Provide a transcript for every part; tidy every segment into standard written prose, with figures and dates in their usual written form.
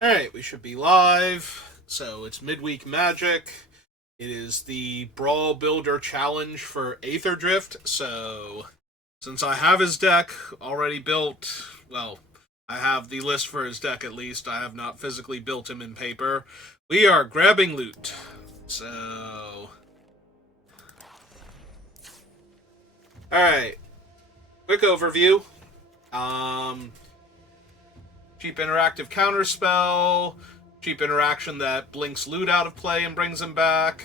Alright, we should be live. So it's Midweek Magic. It is the Brawl Builder Challenge for Aetherdrift. So, since I have his deck already built, well, I have the list for his deck at least. I have not physically built him in paper. We are grabbing loot. So, alright. Quick overview. Um, Cheap interactive counterspell, cheap interaction that blinks loot out of play and brings him back,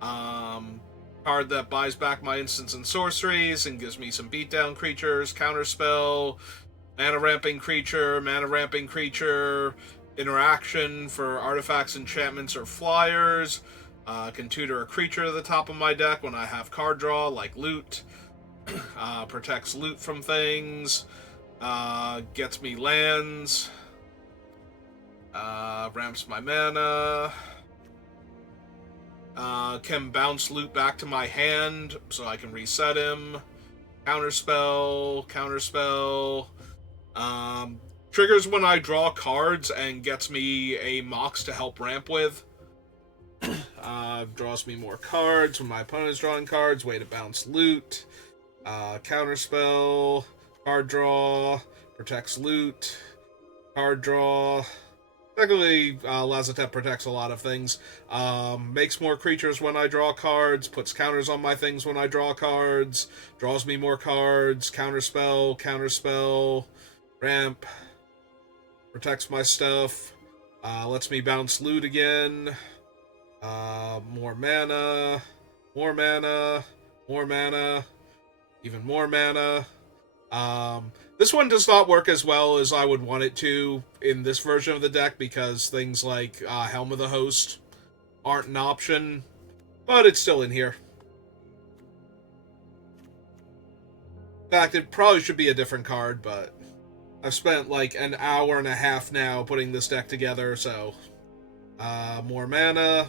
card that buys back my instants and sorceries and gives me some beatdown creatures, counterspell, mana ramping creature, interaction for artifacts, enchantments, or flyers, can tutor a creature to the top of my deck when I have card draw, like loot, protects loot from things, gets me lands, ramps my mana, can bounce loot back to my hand so I can reset him, counterspell, triggers when I draw cards and gets me a Mox to help ramp with, draws me more cards when my opponent's drawing cards, way to bounce loot, counterspell, card draw, protects loot, card draw. Technically, Lazatep protects a lot of things. Makes more creatures when I draw cards, puts counters on my things when I draw cards, draws me more cards, counterspell, ramp, protects my stuff, lets me bounce loot again, more mana, even more mana. This one does not work as well as I would want it to in this version of the deck because things like Helm of the Host aren't an option, but it's still in here. In fact, it probably should be a different card, but I've spent like an hour and a half now putting this deck together, so more mana.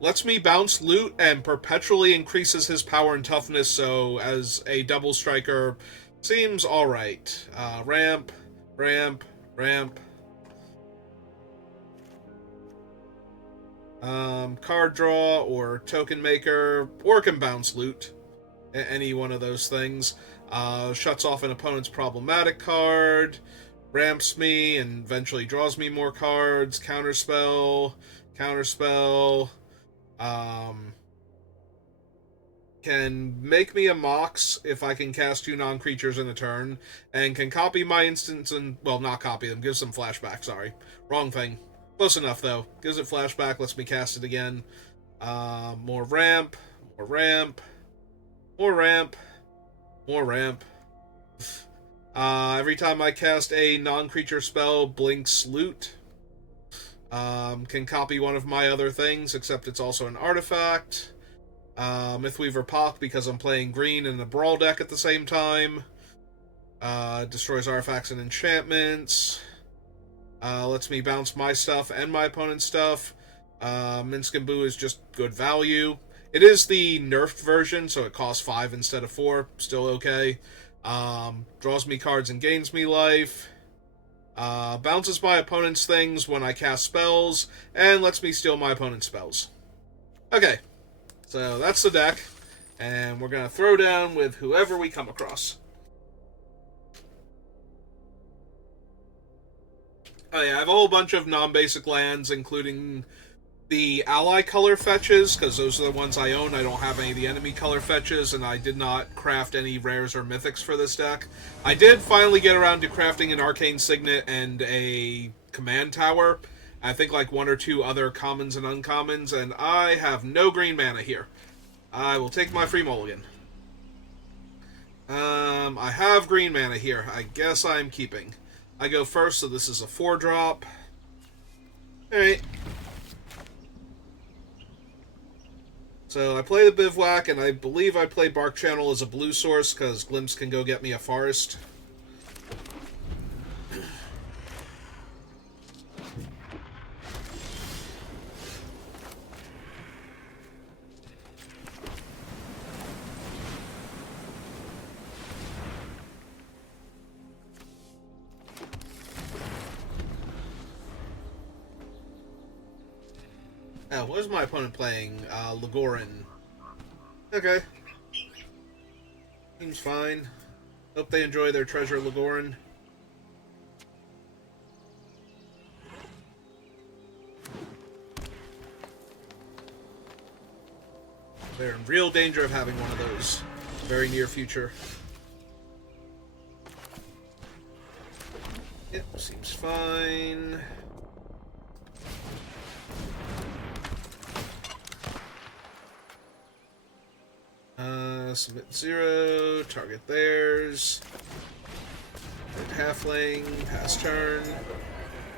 Lets me bounce loot and perpetually increases his power and toughness, so as a double striker, seems alright. Ramp. Card draw or token maker, or can bounce loot. Any one of those things. Shuts off an opponent's problematic card, ramps me, and eventually draws me more cards. Counterspell. Can make me a Mox if I can cast 2 non-creatures in a turn, and can copy my instants and, well, not copy them, gives them flashback, sorry. Wrong thing. Close enough, though. Gives it flashback, lets me cast it again. More ramp. Every time I cast a non-creature spell, blinks loot. Can copy one of my other things, except it's also an artifact. Mythweaver Pock, because I'm playing green in a Brawl deck at the same time. Destroys artifacts and enchantments. Lets me bounce my stuff and my opponent's stuff. Minsk and Boo is just good value. It is the nerfed version, so it costs 5 instead of 4. Still okay. Draws me cards and gains me life. Bounces my opponent's things when I cast spells, and lets me steal my opponent's spells. Okay, so that's the deck, and we're going to throw down with whoever we come across. Oh yeah, I have a whole bunch of non-basic lands, including the ally color fetches, because those are the ones I own. I don't have any of the enemy color fetches, and I did not craft any rares or mythics for this deck. I did finally get around to crafting an arcane signet and a command tower. I think like 1 or 2 other commons and uncommons, and I have no green mana here. I will take my free mulligan. I have green mana here. I guess I'm keeping. I go first, so this is a 4-drop. Alright. So I play the Bivouac, and I believe I play Bark Channel as a blue source, because Glimpse can go get me a forest. What is my opponent playing? Legorin. Okay. Seems fine. Hope they enjoy their treasure, Legorin. They're in real danger of having one of those. Very near future. Yep, seems fine. Submit 0, target theirs. Halfling, pass turn.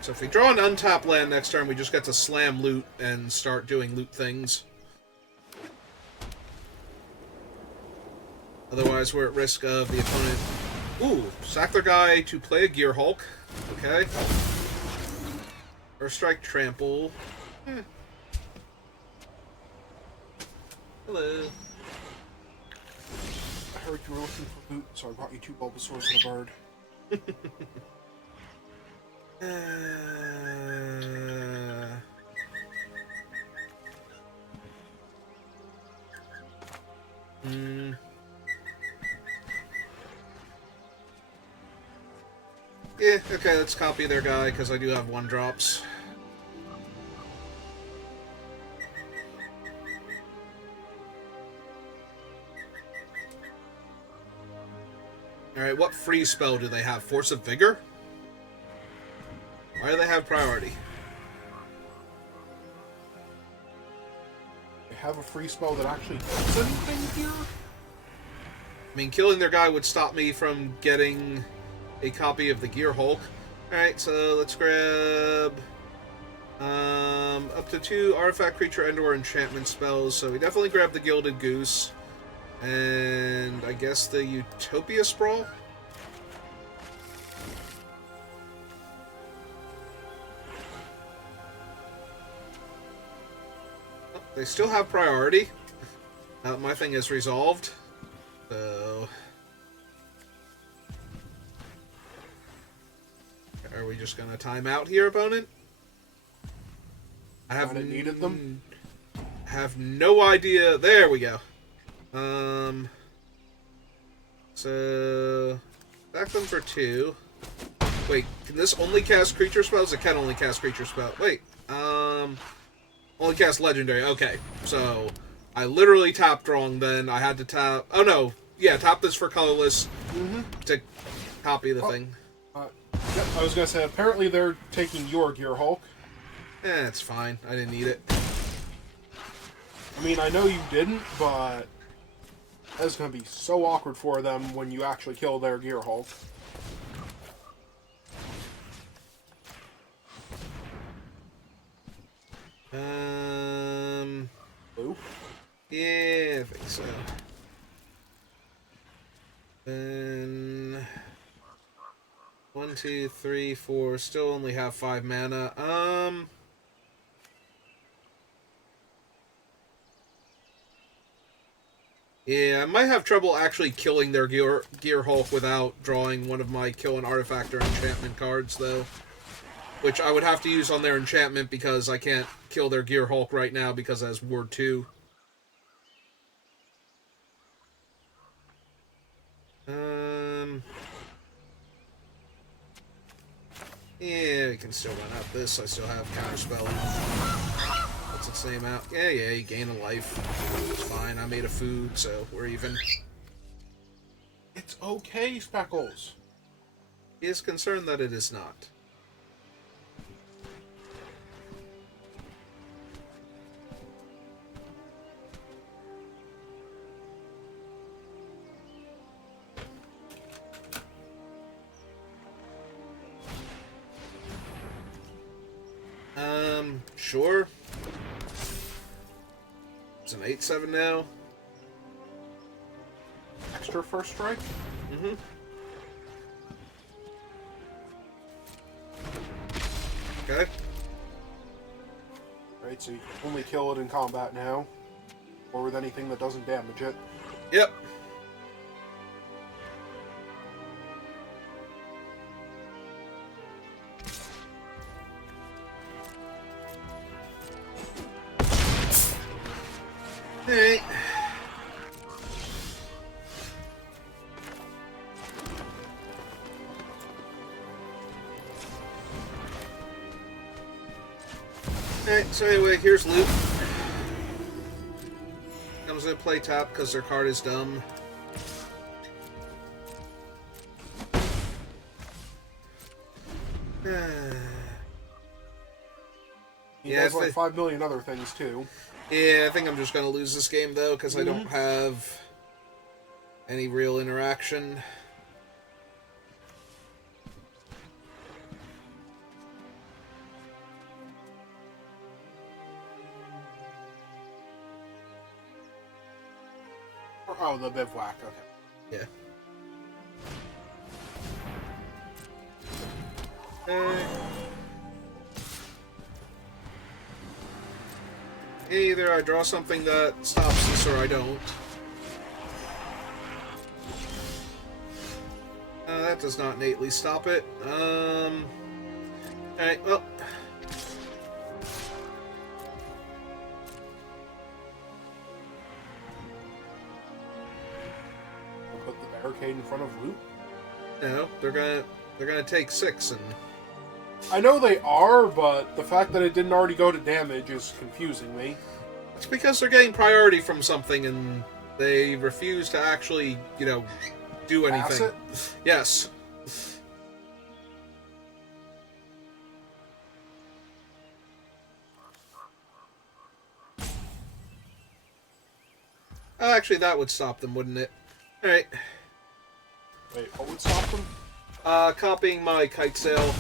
So if we draw an untapped land next turn, we just get to slam loot and start doing loot things. Otherwise, we're at risk of the opponent. Ooh, sack their guy to play a Gear Hulk. Okay. First strike, trample. Hello. I heard you were looking for loot, so I brought you 2 Bulbasaurs and a bird. Yeah, okay, let's copy their guy, because I do have 1-drops. Alright, what free spell do they have? Force of Vigor? Why do they have priority? They have a free spell that actually does anything here? I mean, killing their guy would stop me from getting a copy of the Gear Hulk. Alright, so let's grab up to 2 artifact, creature, and/or enchantment spells. So we definitely grab the Gilded Goose. And I guess the Utopia Sprawl? Oh, they still have priority. My thing is resolved. So... are we just gonna time out here, opponent? I needed them. Have no idea. There we go. So back them for 2. Wait, can this only cast creature spells? It can only cast creature spells. Wait, only cast legendary. Okay, so I literally tapped wrong. Then I had to tap. Oh no, yeah, tap this for colorless to copy the thing. Yep, I was gonna say, apparently they're taking your Gear Hulk. It's fine. I didn't need it. I mean, I know you didn't, but that's gonna be so awkward for them when you actually kill their Gear Hulk. Blue? Yeah, I think so. Then 1, 2, 3, 4. Still only have 5 mana. Yeah, I might have trouble actually killing their Gear Hulk without drawing one of my kill an artifact or enchantment cards, though. Which I would have to use on their enchantment because I can't kill their Gear Hulk right now because it has Ward 2. Yeah, we can still run out this. I still have Counterspell. What's its name out? Yeah, you gain a life. It's fine. I made a food, so we're even. It's okay, Speckles. He is concerned that it is not. Sure. It's an 8/7 now. Extra first strike? Mm-hmm. Okay. Right, so you only kill it in combat now. Or with anything that doesn't damage it. Yep. Alright, so anyway, here's loot. Comes in play tap because their card is dumb. He has like 5 million other things too. Yeah, I think I'm just going to lose this game though because I don't have any real interaction. Oh, the bivouac, okay. Yeah. Either I draw something that stops this or I don't. That does not innately stop it. Alright, well. Put the barricade in front of loot? No, they're gonna take 6 and... I know they are, but the fact that it didn't already go to damage is confusing me. It's because they're getting priority from something and they refuse to actually, you know, do anything. Pass it? Yes. Oh, actually, that would stop them, wouldn't it? Alright. Wait, what would stop them? Copying my kite sail.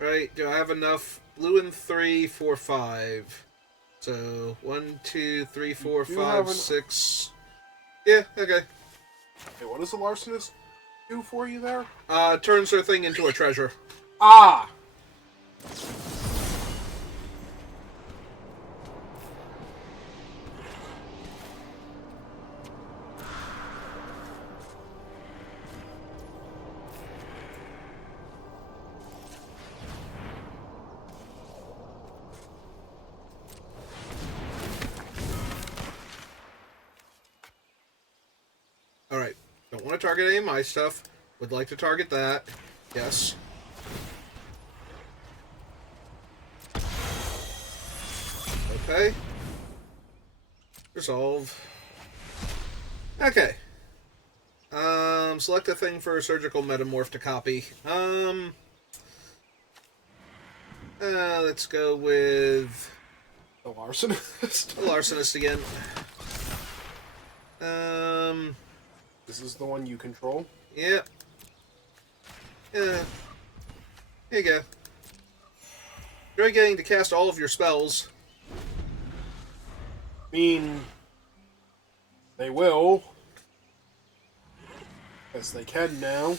Right, do I have enough? Blue and 3, 4, 5. So, 1, 2, 3, 4, 5, 6. Yeah, okay. Hey, what does the larcenist do for you there? Turns their thing into a treasure. Ah! Alright, don't want to target any of my stuff. Would like to target that. Yes. Okay. Resolve. Okay. Select a thing for a surgical metamorph to copy. Let's go with... The larcenist? the larcenist again. This is the one you control? Yep. Yeah. Here you go. Enjoy getting to cast all of your spells. I mean, they will. As they can now.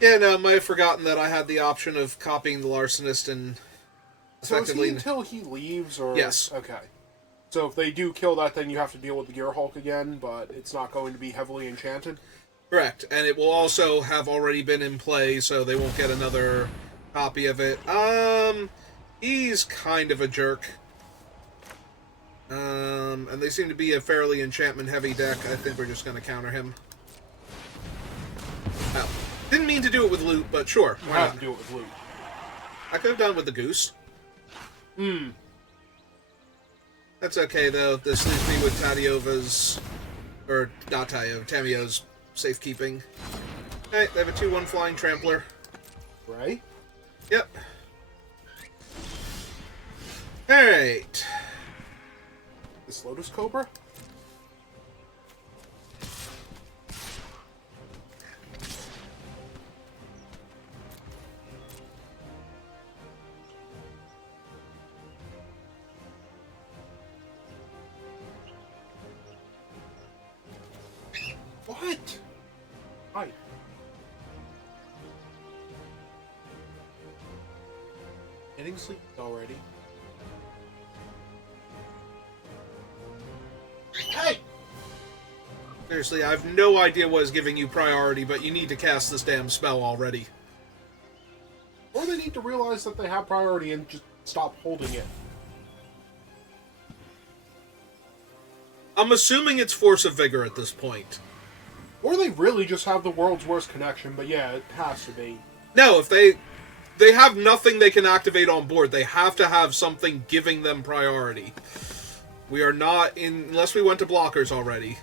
Yeah, no, I might have forgotten that I had the option of copying the larcenist and So is effectively... he until he leaves, or... Yes. Okay. So if they do kill that, then you have to deal with the Gear Hulk again, but it's not going to be heavily enchanted? Correct, and it will also have already been in play, so they won't get another copy of it. He's kind of a jerk. And they seem to be a fairly enchantment-heavy deck. I think we're just going to counter him. Oh, didn't mean to do it with loot, but sure. You have to do it with loot. I could have done with the goose. That's okay, though. This leaves me with Tadiova's... Or, not Tadeo, Tamio's safekeeping. Alright, they have a 2-1 flying trampler. Right? Yep. Alright. This Lotus Cobra? What? Hi. Getting sleep already. Hey! Seriously, I have no idea what is giving you priority, but you need to cast this damn spell already. Or they need to realize that they have priority and just stop holding it. I'm assuming it's Force of Vigor at this point. Or they really just have the world's worst connection, but yeah, it has to be. No, if they... they have nothing they can activate on board. They have to have something giving them priority. We are not in... Unless we went to blockers already.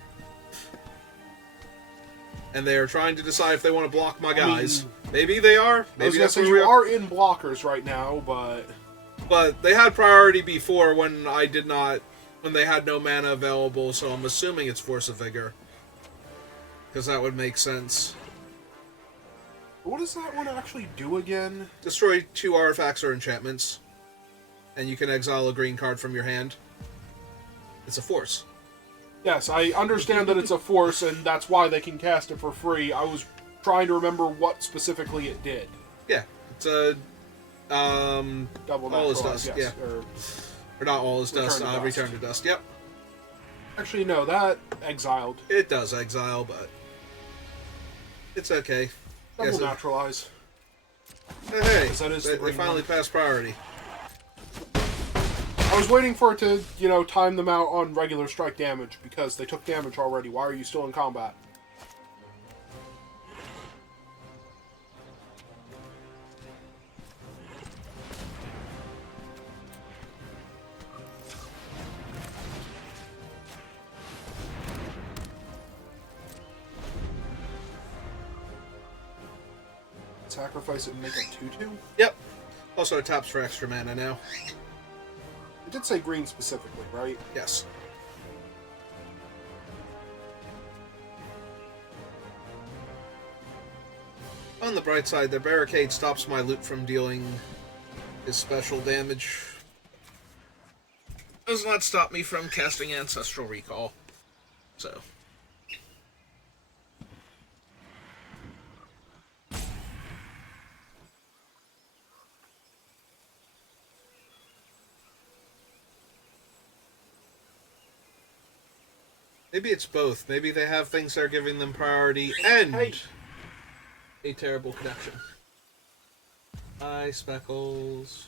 And they are trying to decide if they want to block my guys. Maybe they are. Maybe that's where you are in blockers right now, but... But they had priority before when I did not... When they had no mana available, so I'm assuming it's Force of Vigor. Because that would make sense. What does that one actually do again? Destroy 2 artifacts or enchantments. And you can exile a green card from your hand. It's a force. Yes, I understand that it's a force, and that's why they can cast it for free. I was trying to remember what specifically it did. Yeah, it's a... Double all is natural, dust, yes, yeah. Or not all is dust, dust. return to dust, yep. Actually, no, that exiled. It does exile, but... It's okay. Double naturalize. Hey, They finally passed priority. I was waiting for it to, time them out on regular strike damage, because they took damage already. Why are you still in combat? Sacrifice it and make a 2/2? Yep. Also it taps for extra mana now. It did say green specifically, right? Yes. On the bright side, the barricade stops my loot from dealing his special damage. Does not stop me from casting Ancestral Recall. So... Maybe it's both. Maybe they have things that are giving them priority and a terrible connection. Hi, Speckles.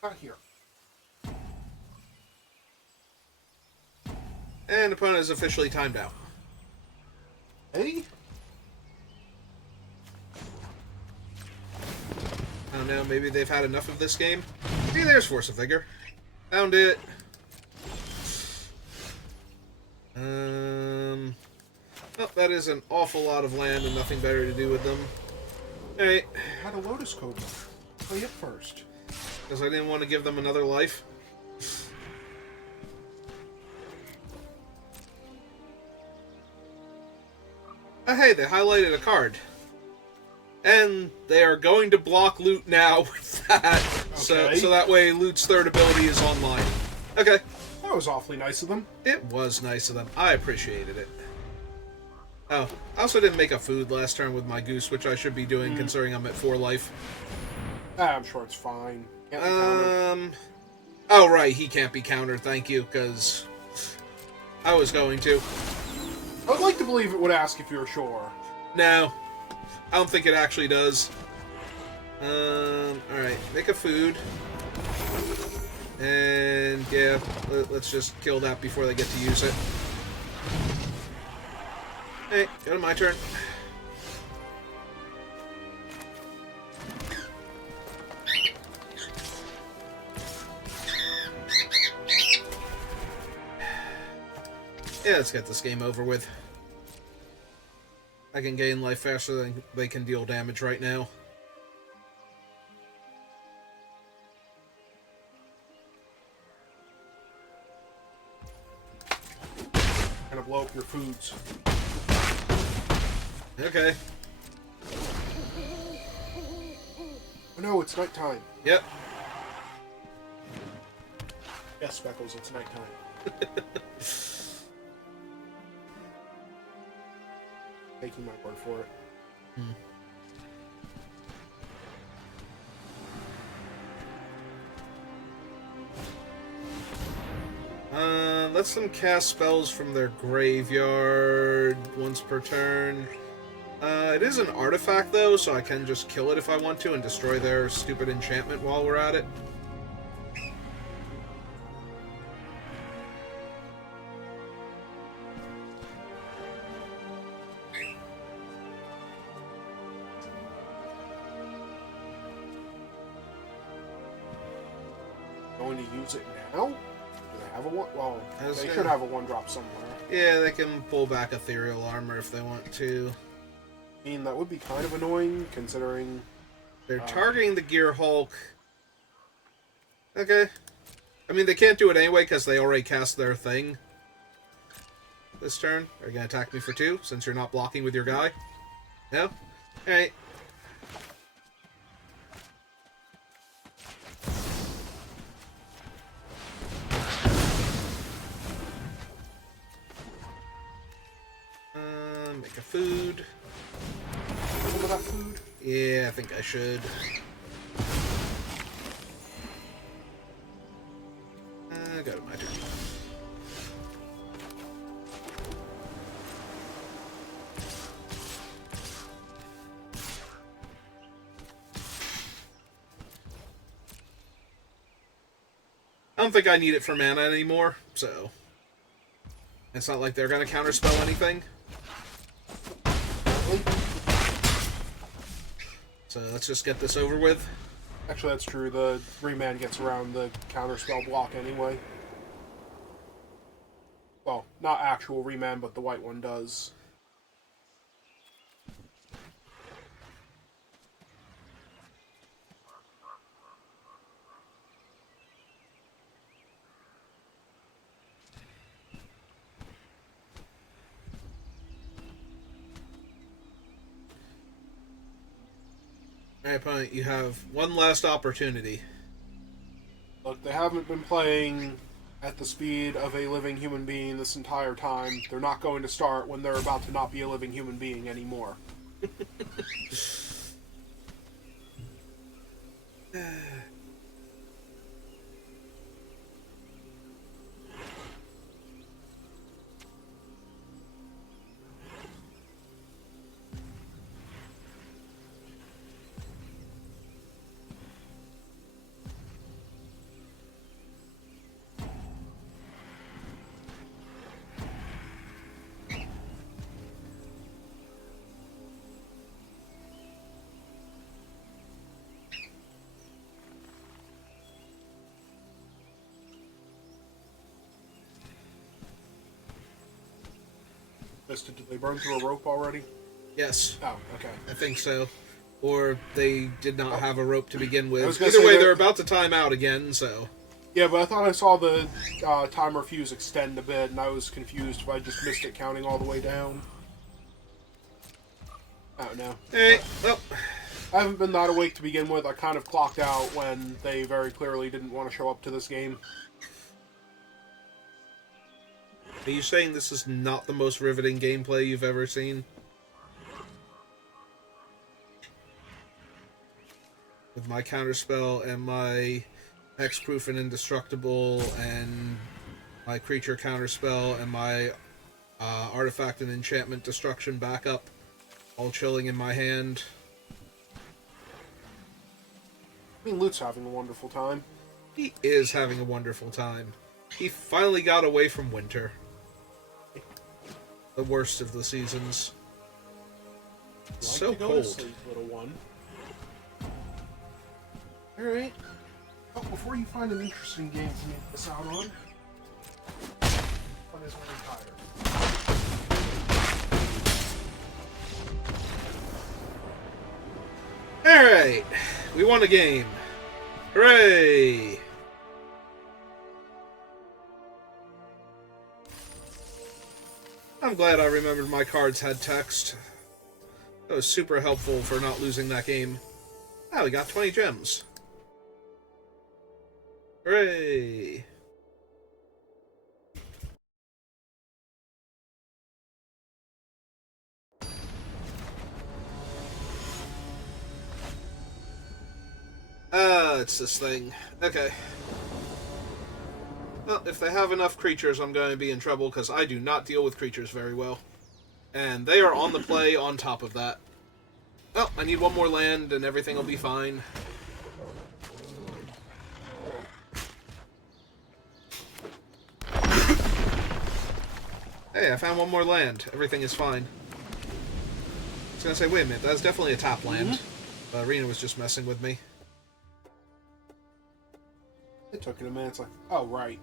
Not here. And opponent is officially timed out. Hey? I don't know, maybe they've had enough of this game. Hey, there's Force of Vigor. Found it. Well, that is an awful lot of land and nothing better to do with them. Alright. I had a Lotus Cobra. Play it first. Because I didn't want to give them another life. Oh, hey, they highlighted a card. And they are going to block loot now with that. Okay. So that way loot's third ability is online. Okay. That was awfully nice of them. It was nice of them. I appreciated it. Oh, I also didn't make a food last turn with my goose, which I should be doing considering I'm at 4 life. I'm sure it's fine. Can't be countered. Oh, right, he can't be countered, thank you, because I was going to. I would like to believe it would ask if you're sure. No. I don't think it actually does. Alright, make a food. And, yeah, let's just kill that before they get to use it. Hey, go to my turn. Yeah, let's get this game over with. I can gain life faster than they can deal damage right now. Gonna blow up your foods. Okay. Oh no, it's nighttime. Yep. Yes, Speckles, it's nighttime. Taking my word for it. Let them cast spells from their graveyard once per turn. It is an artifact, though, so I can just kill it if I want to and destroy their stupid enchantment while we're at it. to use it now? Do they have a one? Well, they should have a 1-drop somewhere. Yeah, they can pull back ethereal armor if they want to. I mean, that would be kind of annoying, considering... They're targeting the Gear Hulk. Okay. I mean, they can't do it anyway because they already cast their thing this turn. Are you going to attack me for 2 since you're not blocking with your guy? No? Alright. Make a food. Some of that food? Yeah, I think I should. Go to my turn. I don't think I need it for mana anymore, so... It's not like they're going to counterspell anything. So let's just get this over with. Actually, that's true. The Remand gets around the counterspell block anyway. Well, not actual Remand, but the white one does. Hey, opponent, you have one last opportunity. Look, they haven't been playing at the speed of a living human being this entire time. They're not going to start when they're about to not be a living human being anymore. Did they burn through a rope already? Yes. Oh, okay. I think so. Or they did not have a rope to begin with. Either way, they're about to time out again, so... Yeah, but I thought I saw the timer fuse extend a bit, and I was confused if I just missed it counting all the way down. Oh, no. Hey, well... I haven't been that awake to begin with. I kind of clocked out when they very clearly didn't want to show up to this game. Are you saying this is not the most riveting gameplay you've ever seen? With my counterspell and my hexproof and indestructible and my creature counterspell and my artifact and enchantment destruction backup all chilling in my hand. I mean, Lute's having a wonderful time. He is having a wonderful time. He finally got away from winter. The worst of the seasons. It's so cold. Sleep, little one. Alright. Oh, before you find an interesting game for me to miss out on, one is really tired. Alright. We won a game. Hooray! I'm glad I remembered my cards had text. That was super helpful for not losing that game. Ah, we got 20 gems. Hooray! It's this thing. Okay. Well, if they have enough creatures, I'm going to be in trouble, because I do not deal with creatures very well. And they are on the play on top of that. Well, I need one more land, and everything will be fine. Hey, I found one more land. Everything is fine. I was going to say, wait a minute, that's definitely a tap land. Arena was just messing with me. It took it a minute. It's like, oh, right.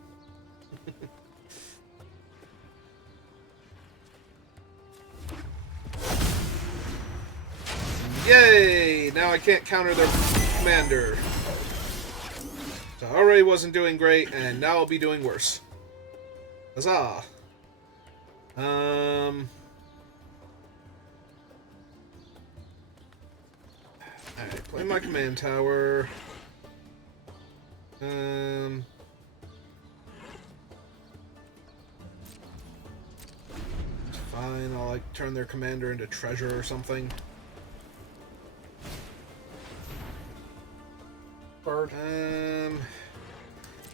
Yay! Now I can't counter their commander. So I already wasn't doing great, and now I'll be doing worse. Huzzah! Alright, play my command tower. Fine, I'll like turn their commander into treasure or something. Bird.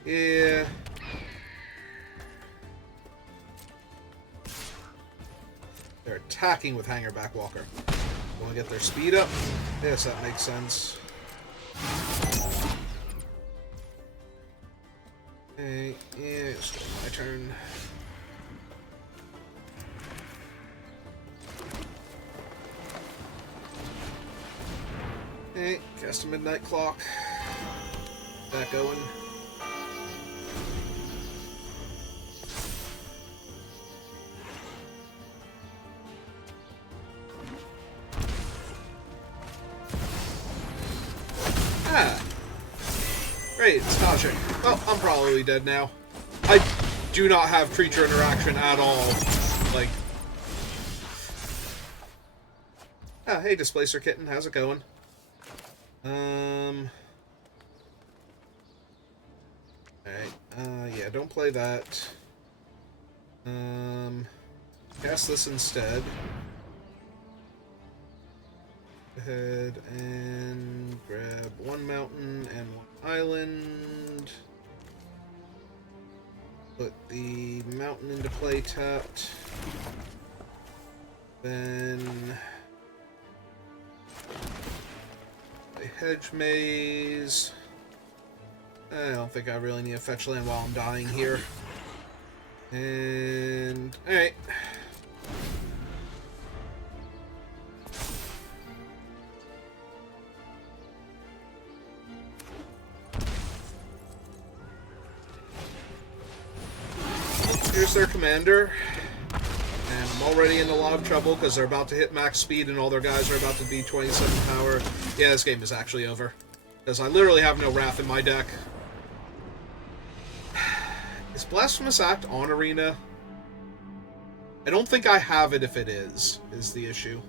Yeah. They're attacking with Hanger Backwalker. Want to get their speed up? Yes, that makes sense. Hey, yeah, it's my turn. Hey, cast a midnight clock. That going. Ah! Great, it's dodging. Well, I'm probably dead now. I do not have creature interaction at all. Like... Ah, hey, Displacer Kitten, how's it going? Alright, yeah, don't play that. Cast this instead. Go ahead and grab one mountain and one island. Put the mountain into play tapped. Then... play Hedge Maze. I don't think I really need a fetch land while I'm dying here. And... alright. Here's their commander. And I'm already in a lot of trouble because they're about to hit max speed and all their guys are about to be 27 power. Yeah, this game is actually over. Because I literally have no Wrath in my deck. Is Blasphemous Act on Arena? I don't think I have it if it is the issue.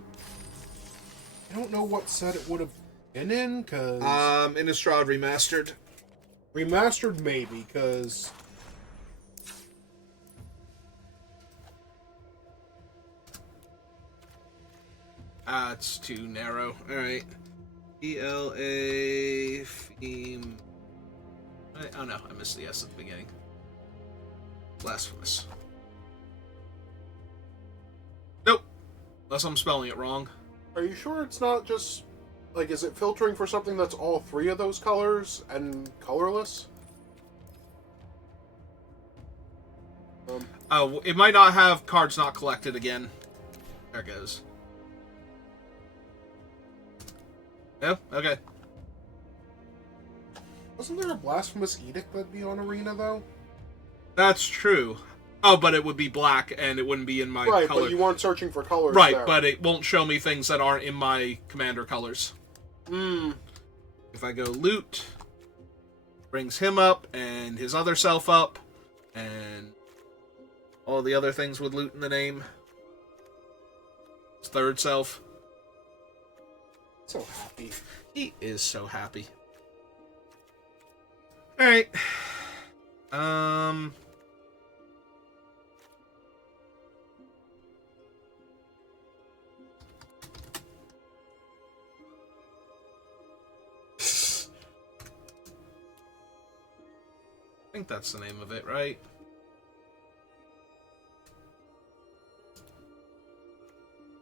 I don't know what set it would have been in, because... Innistrad Remastered. Remastered, maybe, because... Ah, it's too narrow. Alright. ELA... Theme... Oh no, I missed the S at the beginning. Blasphemous. Nope. Unless I'm spelling it wrong. Are you sure it's not just... like, is it filtering for something that's all three of those colors and colorless? Oh, it might not have cards not collected again. There it goes. No? Okay. Wasn't there a Blasphemous Edict that'd be on Arena, though? That's true. Oh, but it would be black, and it wouldn't be in my right, color. But you weren't searching for colors right, there. But it won't show me things that aren't in my commander colors. Hmm. If I go loot, brings him up, and his other self up, and all the other things with loot in the name. His third self. So happy. He is so happy. Alright. I think that's the name of it, right?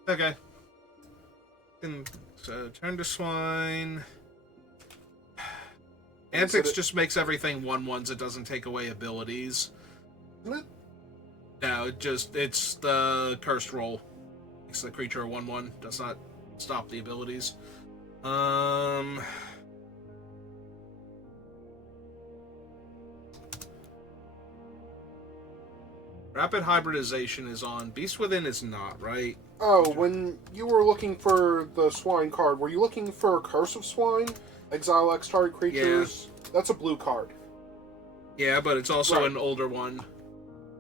Okay. So, turn to Swine. Antics just makes everything 1/1s. It doesn't take away abilities. Isn't it? No, it's the cursed roll. Makes the creature a 1/1. Does not stop the abilities. Rapid hybridization is on. Beast Within is not, right? Oh, when you were looking for the swine card, were you looking for Curse of Swine? Exile X target creatures? Yeah. That's a blue card. Yeah, but it's also an older one.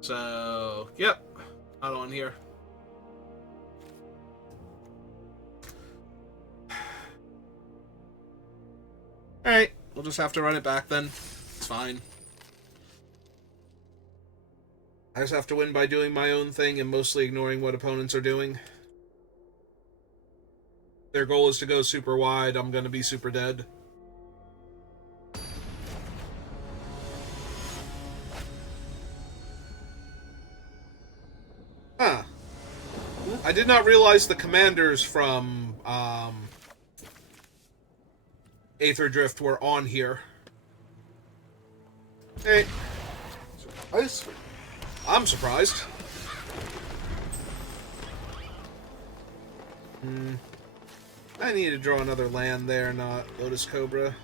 So, yep. Not on here. Alright, we'll just have to run it back then. It's fine. I just have to win by doing my own thing and mostly ignoring what opponents are doing. Their goal is to go super wide, I'm gonna be super dead. Huh. I did not realize the commanders from Aetherdrift were on here. Hey. Surprise? I'm surprised. I need to draw another land there, not Lotus Cobra.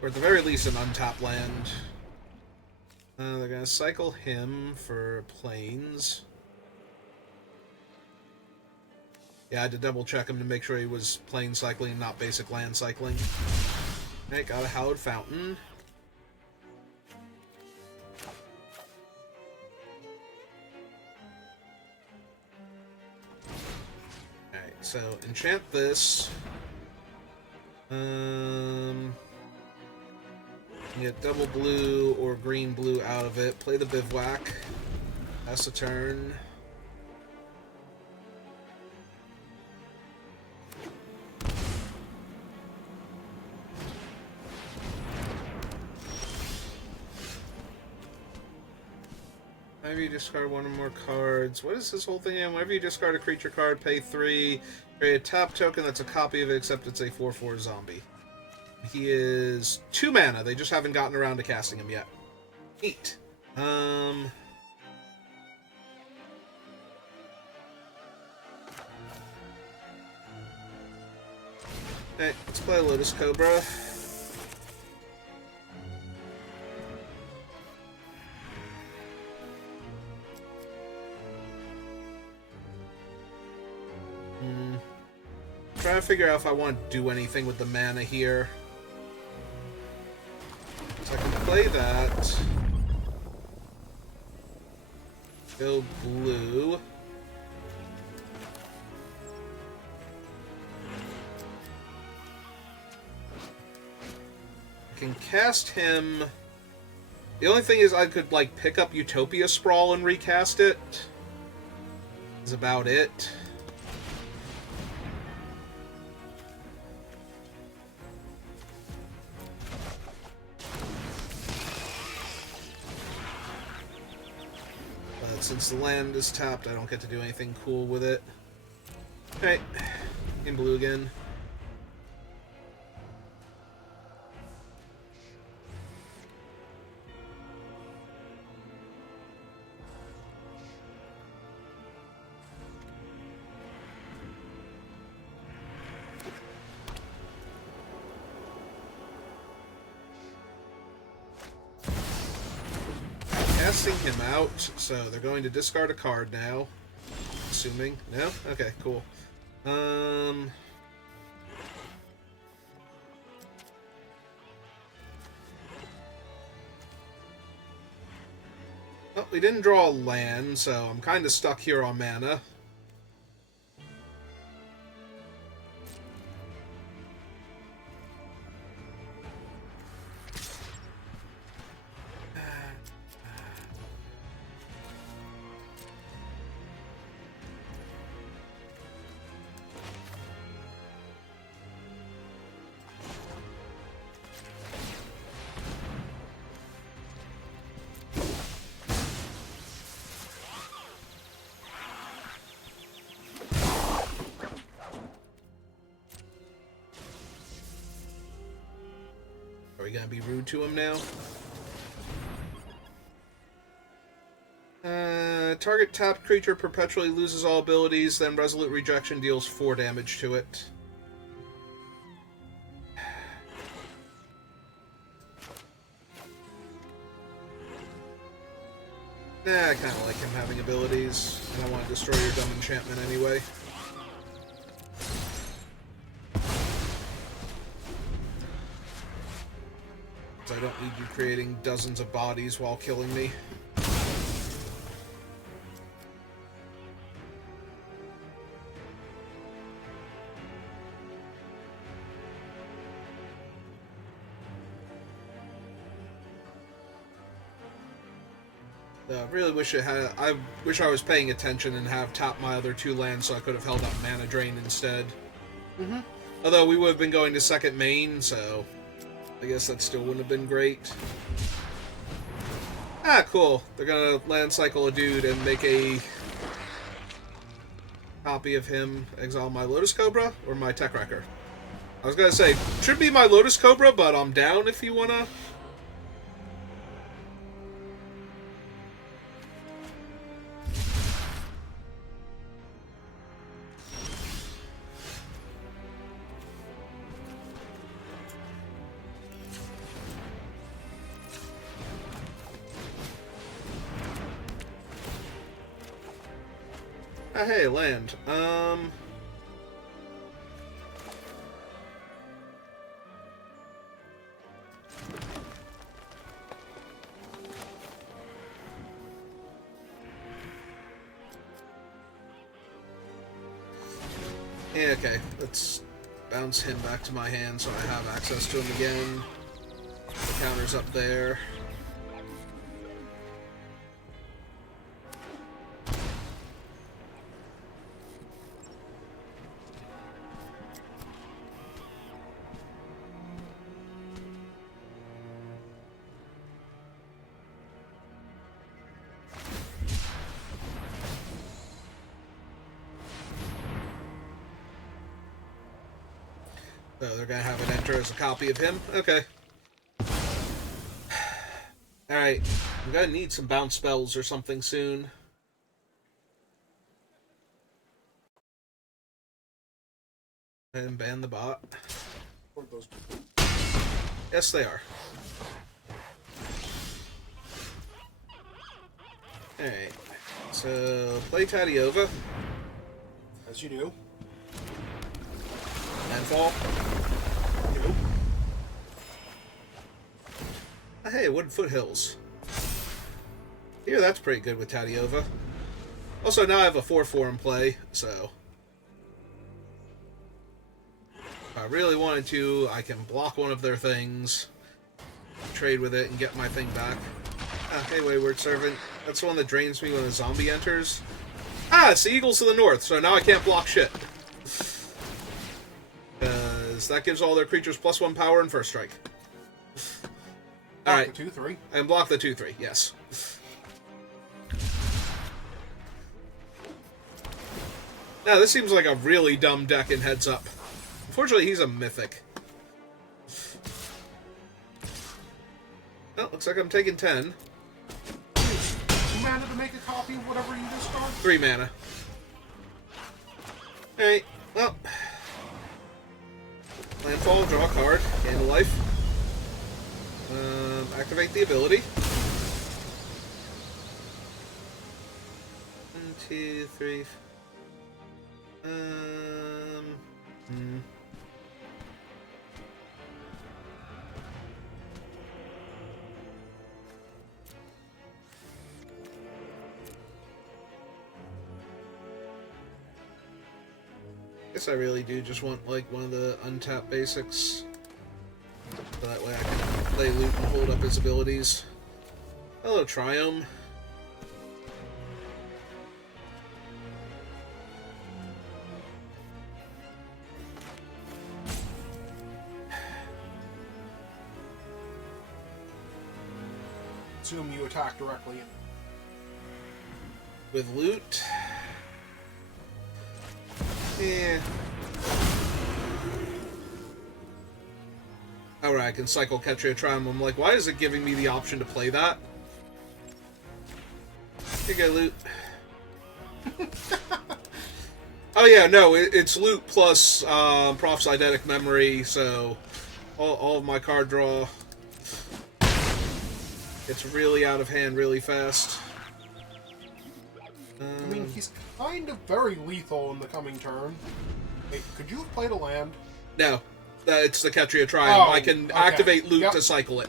Or at the very least, an untapped land. They're gonna cycle him for planes. Yeah, I had to double check him to make sure he was plane cycling, not basic land cycling. Okay, got a Hallowed Fountain. Alright, so enchant this. Get double blue or green blue out of it. Play the Bivouac. Pass a turn. Whenever you discard one or more cards, what is this whole thing in? Whenever you discard a creature card, pay 3. Create a tap token that's a copy of it, except it's a 4/4 zombie. He is 2 mana. They just haven't gotten around to casting him yet. 8. Okay, let's play Lotus Cobra. Trying to figure out if I want to do anything with the mana here. So I can play that. Go blue. I can cast him. The only thing is I could, like, pick up Utopia Sprawl and recast it. Is about it. Since the land is tapped, I don't get to do anything cool with it. Okay, in blue again. Casting him out, so they're going to discard a card now. Assuming. No? Okay, cool. Oh, we didn't draw a land, so I'm kind of stuck here on mana. Are we gonna be rude to him now? Target tapped creature perpetually loses all abilities, then Resolute Rejection deals 4 damage to it. Nah, I kind of like him having abilities, and I want to destroy your dumb enchantment anyway. I don't need you creating dozens of bodies while killing me. I really wish it had. I wish I was paying attention and have tapped my other 2 lands so I could have held up Mana Drain instead. Mm-hmm. Although we would have been going to second main, so I guess that still wouldn't have been great. Ah, cool. They're gonna land cycle a dude and make a copy of him, exile my Lotus Cobra or my Tech Wrecker. I was gonna say, should be my Lotus Cobra, but I'm down if you wanna. Hey, land. Yeah, okay. Let's bounce him back to my hand so I have access to him again. The counter's up there. So they're gonna have it enter as a copy of him? Okay. Alright. I'm gonna need some bounce spells or something soon. And ban the bot. Yes, they are. Alright. So, play Tadiova. As you do. Landfall. You. Oh, hey, Wood Foothills. Here, that's pretty good with Tadiova. Also, now I have a 4/4 in play, so if I really wanted to, I can block one of their things, trade with it, and get my thing back. Hey, Wayward Servant. That's the one that drains me when a zombie enters. Ah, it's the Eagles to the north, so now I can't block shit. Because that gives all their creatures +1 power and first strike. Alright. The 2/3. I can block the 2/3, yes. Now, this seems like a really dumb deck in Heads Up. Unfortunately, he's a mythic. Well, looks like I'm taking 10. 2 mana to make a copy of whatever you discard? 3 mana. Alright, well. Landfall, draw a card, gain a life. Activate the ability. 1, 2, 3. Guess I really do just want like one of the untapped basics. So that way I can play loot and hold up his abilities. Hello, Triome. Assume you attack directly. With loot. Yeah. Alright, I can cycle Ketria Triumph. I'm like, why is it giving me the option to play that? Here you go, loot. Oh yeah, no, it's loot plus Proph's Eidetic Memory, so all of my card draw gets really out of hand really fast. he's kind of very lethal in the coming turn. Wait, could you have played a land? No. It's the Ketria Triumph. I can activate loot to cycle it.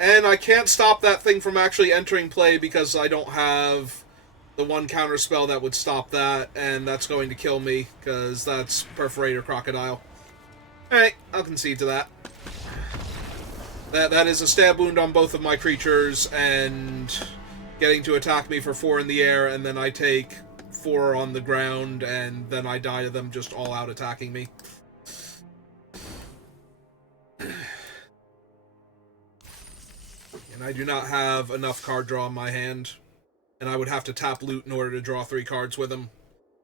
And I can't stop that thing from actually entering play because I don't have the one counter spell that would stop that, and that's going to kill me because that's Perforator Crocodile. Alright, I'll concede to that. That is a stab wound on both of my creatures, and getting to attack me for 4 in the air, and then I take 4 on the ground, and then I die to them just all out attacking me. And I do not have enough card draw in my hand, and I would have to tap loot in order to draw 3 cards with them,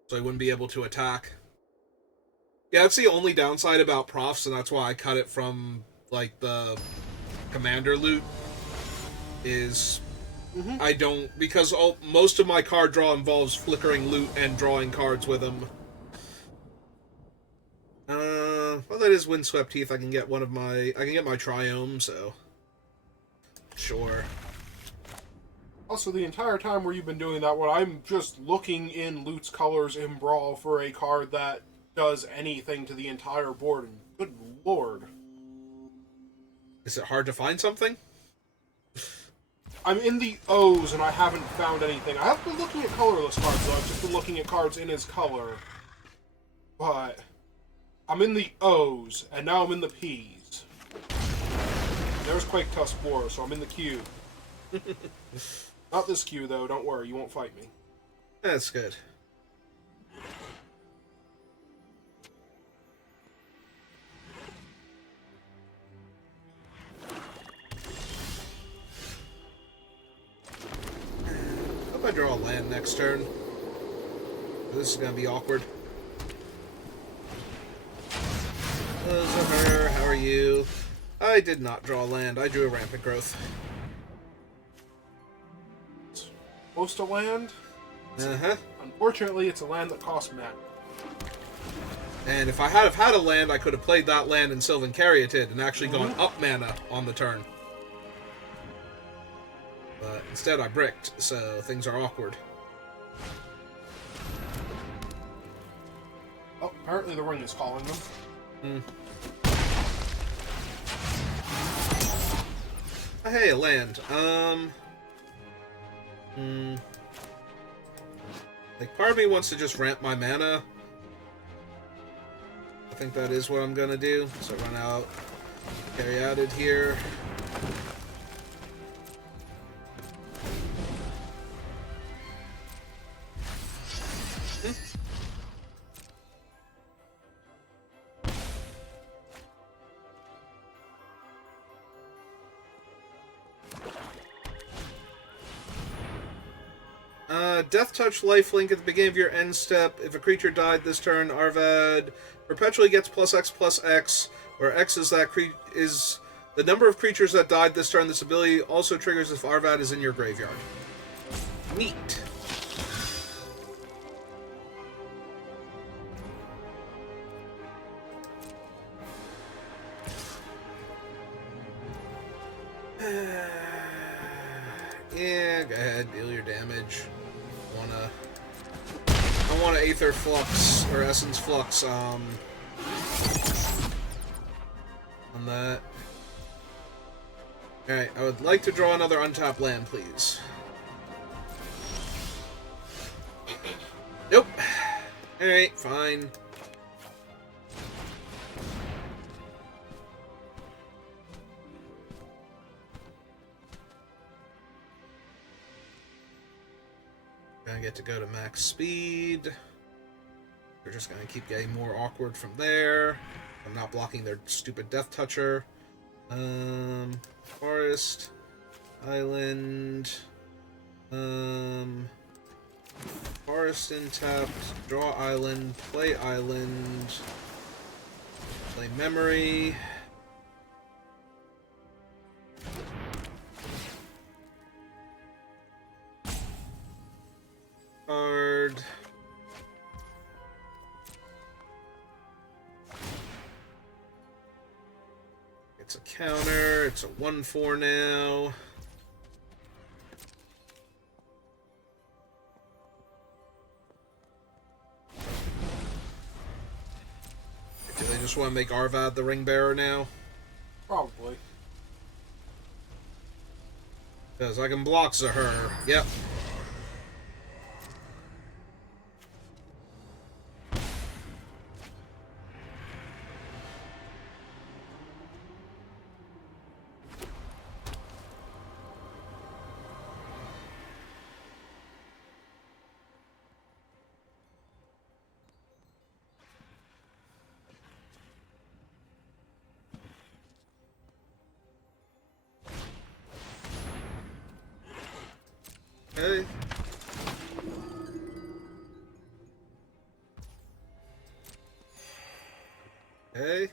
so I wouldn't be able to attack. Yeah, that's the only downside about profs, and that's why I cut it from, like, the commander loot, is I don't, because most of my card draw involves flickering loot and drawing cards with them. Well, that is Windswept Heath. I can get my Triome, so sure. Also, the entire time where you've been doing that, I'm just looking in Loot's colors in Brawl for a card that does anything to the entire board, and good lord. Is it hard to find something? I'm in the O's and I haven't found anything. I have been looking at colorless cards, though. I've just been looking at cards in his color. But I'm in the O's, and now I'm in the P's. There's Quake Tusk 4, so I'm in the Q. Not this Q, though. Don't worry, you won't fight me. That's good. Hope I draw a land next turn. This is gonna be awkward. Hello, how are you? I did not draw land. I drew a Rampant Growth. Supposed to land? Uh-huh. Unfortunately, it's a land that costs mana. And if I had have had a land, I could have played that land in Sylvan Caryatid and actually gone up mana on the turn. But instead I bricked, so things are awkward. Oh, apparently the ring is calling them. Hey, a land. Like, part of me wants to just ramp my mana. I think that is what I'm gonna do. So run out, Caryatid here. Death Touch lifelink at the beginning of your end step. If a creature died this turn, Arvad perpetually gets +X/+X, where X is is the number of creatures that died this turn. This ability also triggers if Arvad is in your graveyard. Neat. Yeah, go ahead, deal your damage. I want to Aether Flux, or Essence Flux, on that. Alright, I would like to draw another untapped land, please. Nope. Alright, fine. Gonna get to go to max speed. They're just gonna keep getting more awkward from there. I'm not blocking their stupid Death Toucher. Forest, Island, Forest untapped, draw Island, play Memory. Card. Get That's a counter. It's a 1/4 now. Do they just want to make Arvad the ring bearer now? Probably. Because I can block Zahur. Yep. Okay. Okay.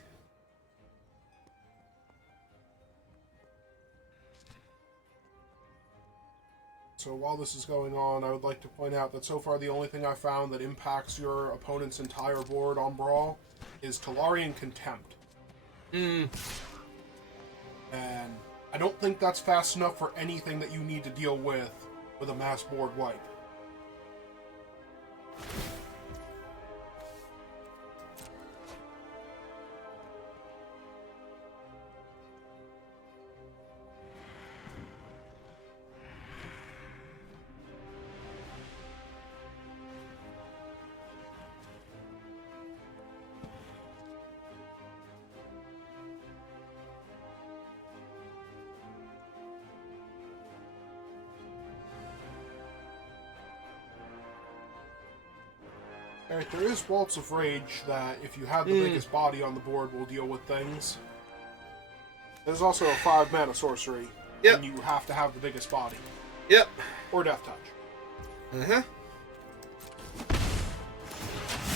So while this is going on, I would like to point out that so far the only thing I found that impacts your opponent's entire board on Brawl is Talarian Contempt. Hmm. And I don't think that's fast enough for anything that you need to deal with a mass board wipe. Alright, there is Waltz of Rage that, if you have the biggest body on the board, will deal with things. There's also a 5-mana sorcery, Yep. and you have to have the biggest body. Yep. Or Death Touch. Uh-huh.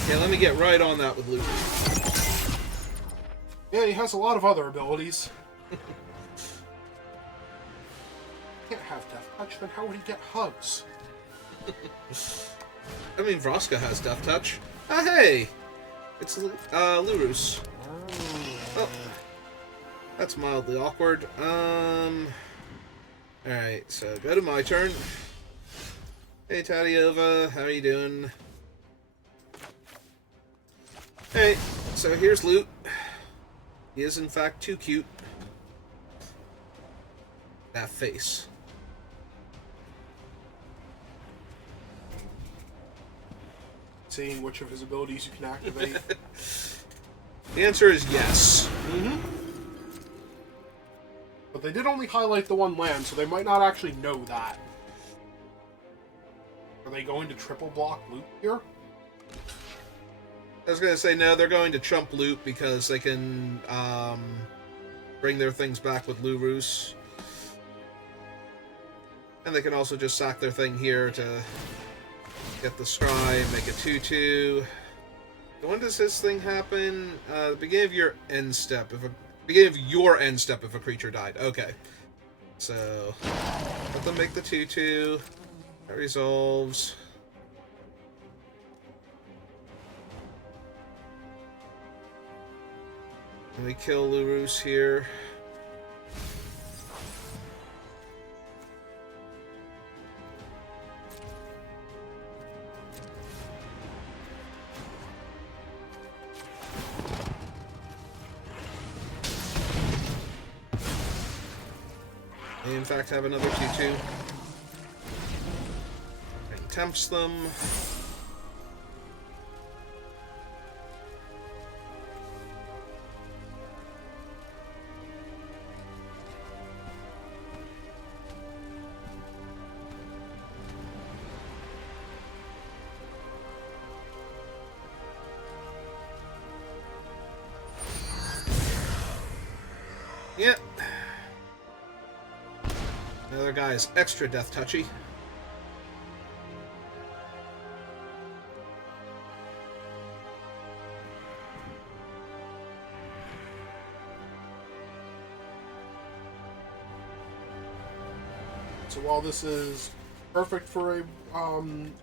Yeah, let me get right on that with Luke. Yeah, he has a lot of other abilities. Can't have Death Touch, then how would he get hugs? I mean, Vraska has Death Touch. Ah, hey! It's Lurus. Oh. That's mildly awkward. Alright, so go to my turn. Hey, Tadiova, how are you doing? Hey, so here's Loot. He is, in fact, too cute. That face. Seeing which of his abilities you can activate. The answer is yes. Mm-hmm. But they did only highlight the one land, so they might not actually know that. Are they going to triple block Loot here? I was going to say, no, they're going to chump Loot because they can bring their things back with Lurus. And they can also just sack their thing here to get the scry, make a 2/2. When does this thing happen? The beginning of your end step. Beginning of your end step if a creature died. Okay. So, let them make the 2/2. That resolves. And we kill Lurus here. They in fact have another 2/2. And tempts them. Yep. The other guy is extra death touchy. So while this is perfect for a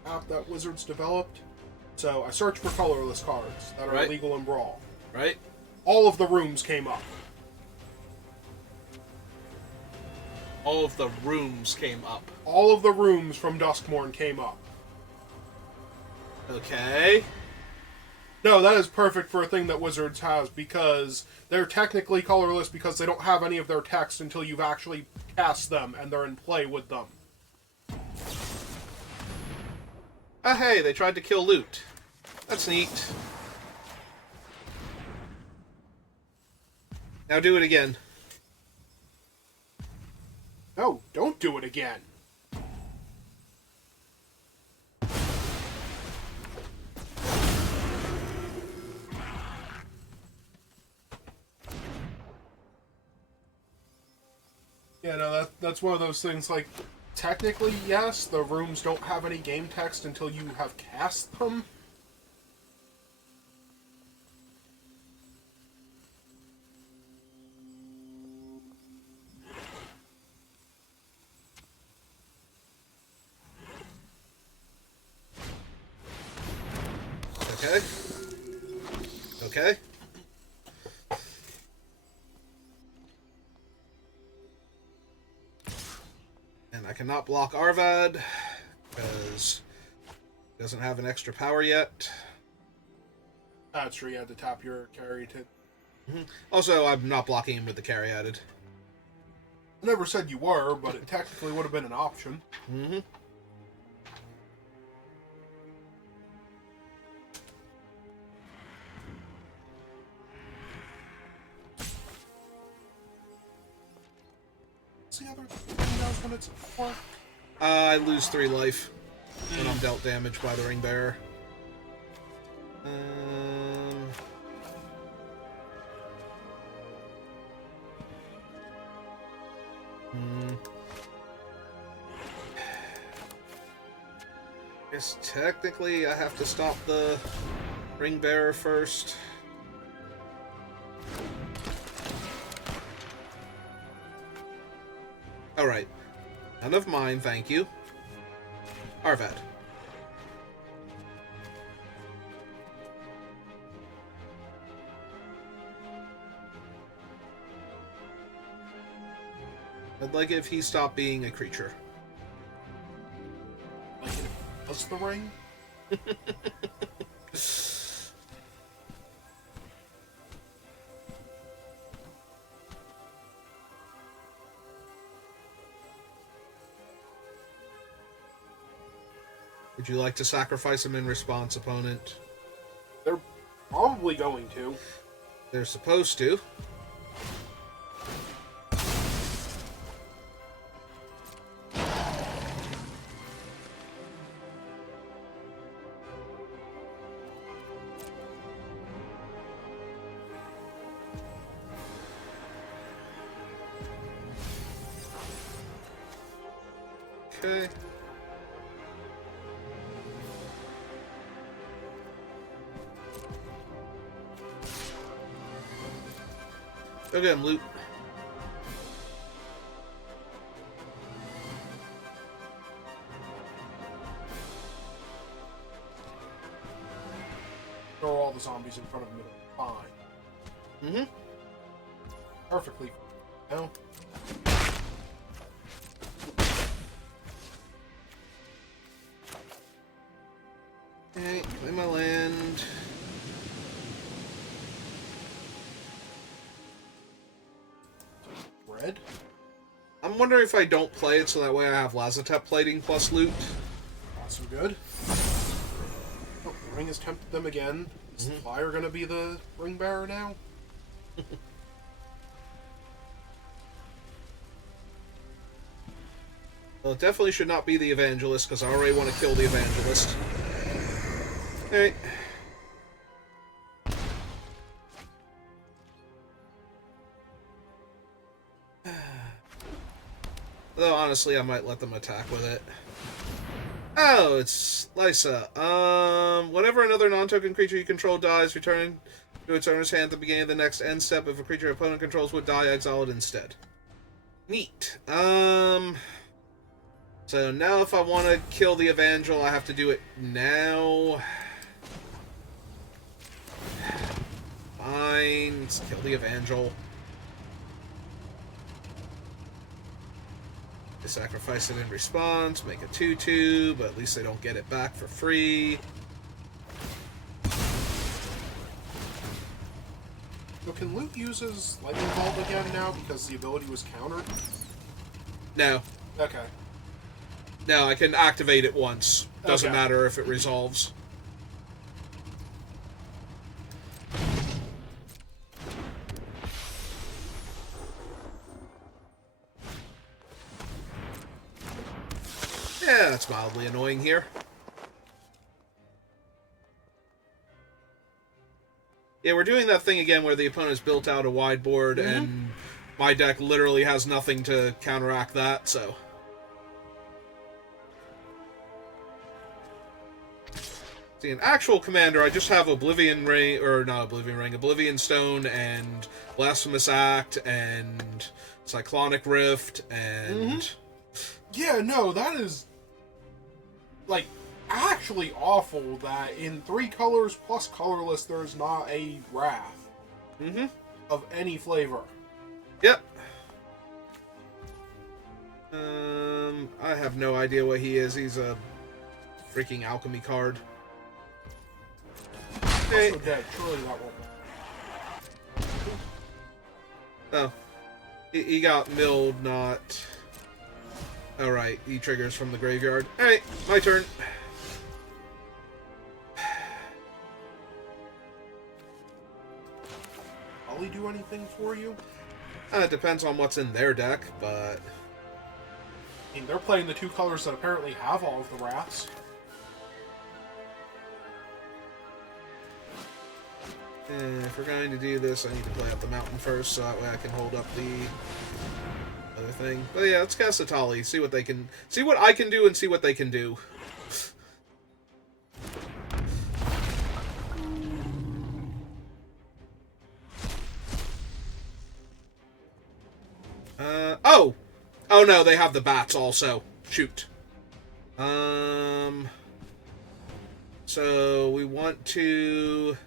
app that Wizards developed, so I searched for colorless cards that are Right. illegal in Brawl. Right? All of the rooms came up. All of the rooms came up. All of the rooms from Duskmorn came up. Okay. No, that is perfect for a thing that Wizards has, because they're technically colorless because they don't have any of their text until you've actually cast them and they're in play with them. Ah, hey, they tried to kill Loot. That's neat. Now do it again. No, don't do it again. Yeah, no, that's one of those things, like, technically, yes, the rooms don't have any game text until you have cast them. Okay. Okay. And I cannot block Arvad, because it doesn't have an extra power yet. That's true, you had to tap your carry to... Also, I'm not blocking him with the carry added. I never said you were, but it technically would have been an option. Mm-hmm. What's the other thing does when it's at 4? I lose 3 life when I'm dealt damage by the Ring Bearer. Guess technically I have to stop the Ring Bearer first. Alright. None of mine, thank you. Arvad. I'd like it if he stopped being a creature. Like it was the ring? Would you like to sacrifice him in response, opponent? They're probably going to. They're supposed to. Okay. Go get him, Loot. Throw all the zombies in front of me. Fine. Mm-hmm. Perfectly. No. Okay, claim my land. Red? I'm wondering if I don't play it so that way I have Lazotep plating plus Loot. Also good. Oh, the ring has tempted them again. Is the flyer going to be the ring bearer now? Well, it definitely should not be the Evangelist, because I already want to kill the Evangelist. Alright. Though, honestly, I might let them attack with it. Oh, it's Lysa. Whenever another non-token creature you control dies, return to its owner's hand at the beginning of the next end step. If a creature your opponent controls would die, exile it instead. Neat. So now if I want to kill the Evangel, I have to do it now. Fine, let's kill the Evangel. They sacrifice it in response, make a 2/2, but at least they don't get it back for free. So can Loot uses Lightning Bolt again now because the ability was countered? No. Okay. No, I can activate it once. Doesn't Okay. matter if it resolves. Yeah, that's mildly annoying here. Yeah, we're doing that thing again where the opponent's built out a wide board and my deck literally has nothing to counteract that, so... See, an actual commander, I just have Oblivion Ring, or not Oblivion Ring, Oblivion Stone and Blasphemous Act and Cyclonic Rift and... Yeah, no, that is, like, actually awful that in 3 colors plus colorless there's not a Wrath of any flavor. Yep. I have no idea what he is. He's a freaking alchemy card. Hey. Also dead, surely that won't. Oh. He got milled, not... Oh, right. He triggers from the graveyard. Alright, my turn. Will he do anything for you? It depends on what's in their deck, but... I mean, they're playing the 2 colors that apparently have all of the Wraths. If we're going to do this, I need to play up the mountain first, so that way I can hold up the other thing. But yeah, let's cast Atali, see what they can... See what I can do and see what they can do. Oh! Oh no, they have the bats also. Shoot. So we want to...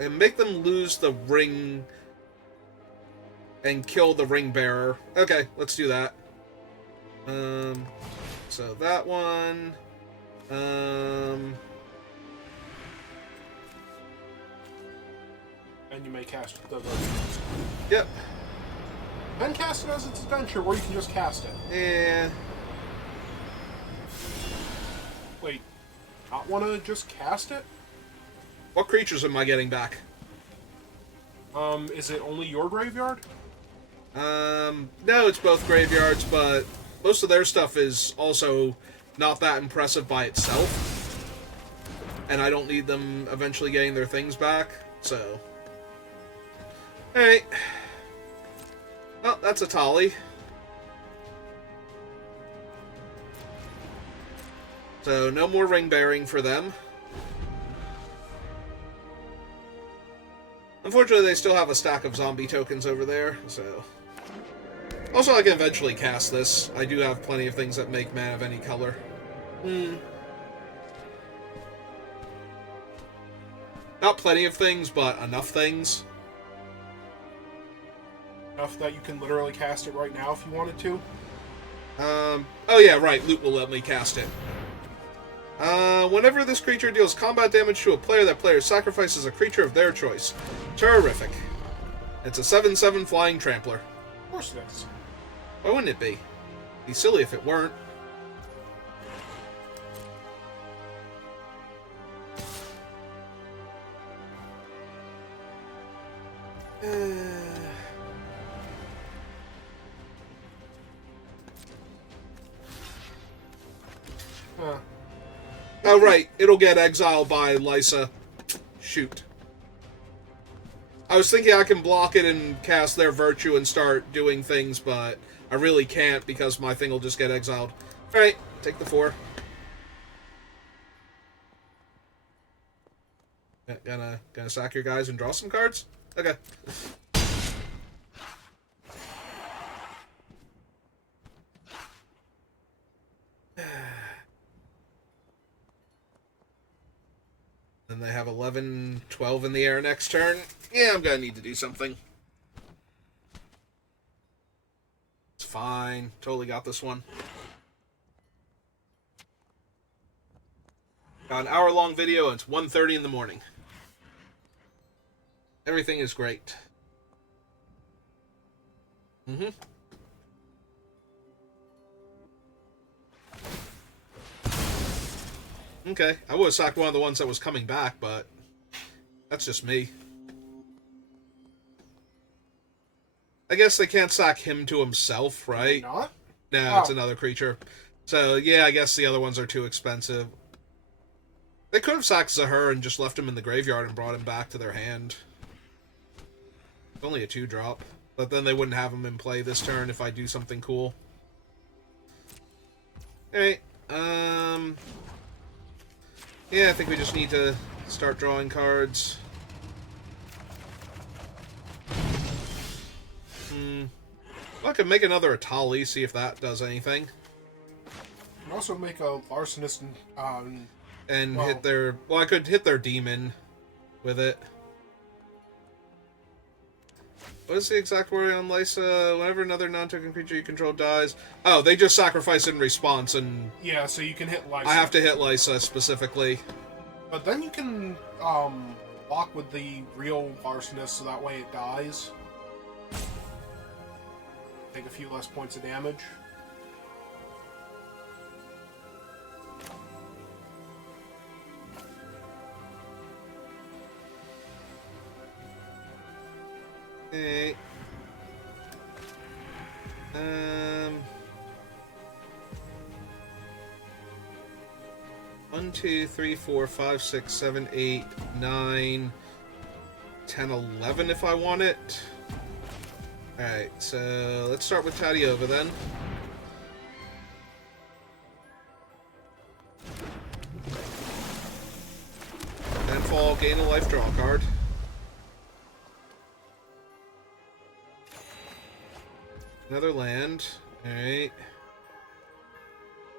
And make them lose the ring and kill the ring bearer. Okay, let's do that. So that one. And you may cast the... Yep. Then cast it as its adventure, or you can just cast it. Yeah. Wait, not want to just cast it? What creatures am I getting back? Is it only your graveyard? No, it's both graveyards, but most of their stuff is also not that impressive by itself. And I don't need them eventually getting their things back, so... Alright. Well, that's a Tali. So, no more ring bearing for them. Unfortunately, they still have a stack of zombie tokens over there, so... Also, I can eventually cast this. I do have plenty of things that make mana of any color. Not plenty of things, but enough things. Enough that you can literally cast it right now if you wanted to? Oh yeah, right, Loot will let me cast it. Whenever this creature deals combat damage to a player, that player sacrifices a creature of their choice. Terrific. It's a 7/7 flying trampler. Of course it is. Why wouldn't it be? It'd be silly if it weren't. Oh, right. It'll get exiled by Lysa. Shoot. I was thinking I can block it and cast their Virtue and start doing things, but I really can't because my thing will just get exiled. Alright, take the 4. Gonna sack your guys and draw some cards? Okay. Then they have 11, 12 in the air next turn. Yeah, I'm gonna need to do something. fine. Totally got this one. Got an hour-long video, and it's 1:30 in the morning. Everything is great. Mm-hmm. Okay, I would have sacked one of the ones that was coming back, but that's just me. I guess they can't sack him to himself, right? Not? No, it's another creature. So, yeah, I guess the other ones are too expensive. They could have sacked Zahur and just left him in the graveyard and brought him back to their hand. It's only a 2-drop. But then they wouldn't have him in play this turn if I do something cool. Alright, yeah, I think we just need to start drawing cards. Well, I could make another Atali, see if that does anything. You can also make a Arsonist and hit their... Well, I could hit their demon with it. What is the exact word on Lysa? Whenever another non-token creature you control dies... Oh, they just sacrifice in response, and... Yeah, so you can hit Lysa. I have to hit Lysa specifically. But then you can block with the real Arsonist, so that way it dies. Take a few less points of damage. Okay. 1, 2, 3, 4, 5, 6, 7, 8, 9, 10, 11 if I want it. Alright, so let's start with Tadiova then. Landfall, gain a life, draw a card. Another land. Alright.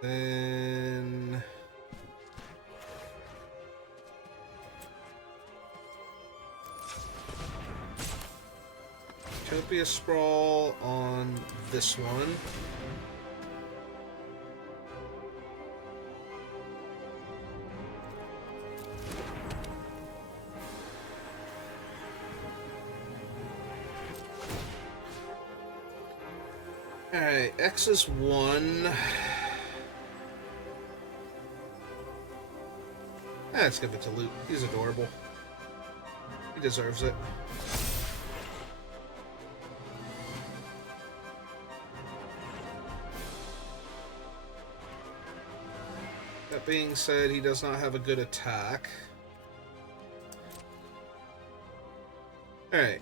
Then... Utopia Sprawl on this one. Alright, X is 1. Let's give it to Luke. He's adorable. He deserves it. That being said, he does not have a good attack. Alright.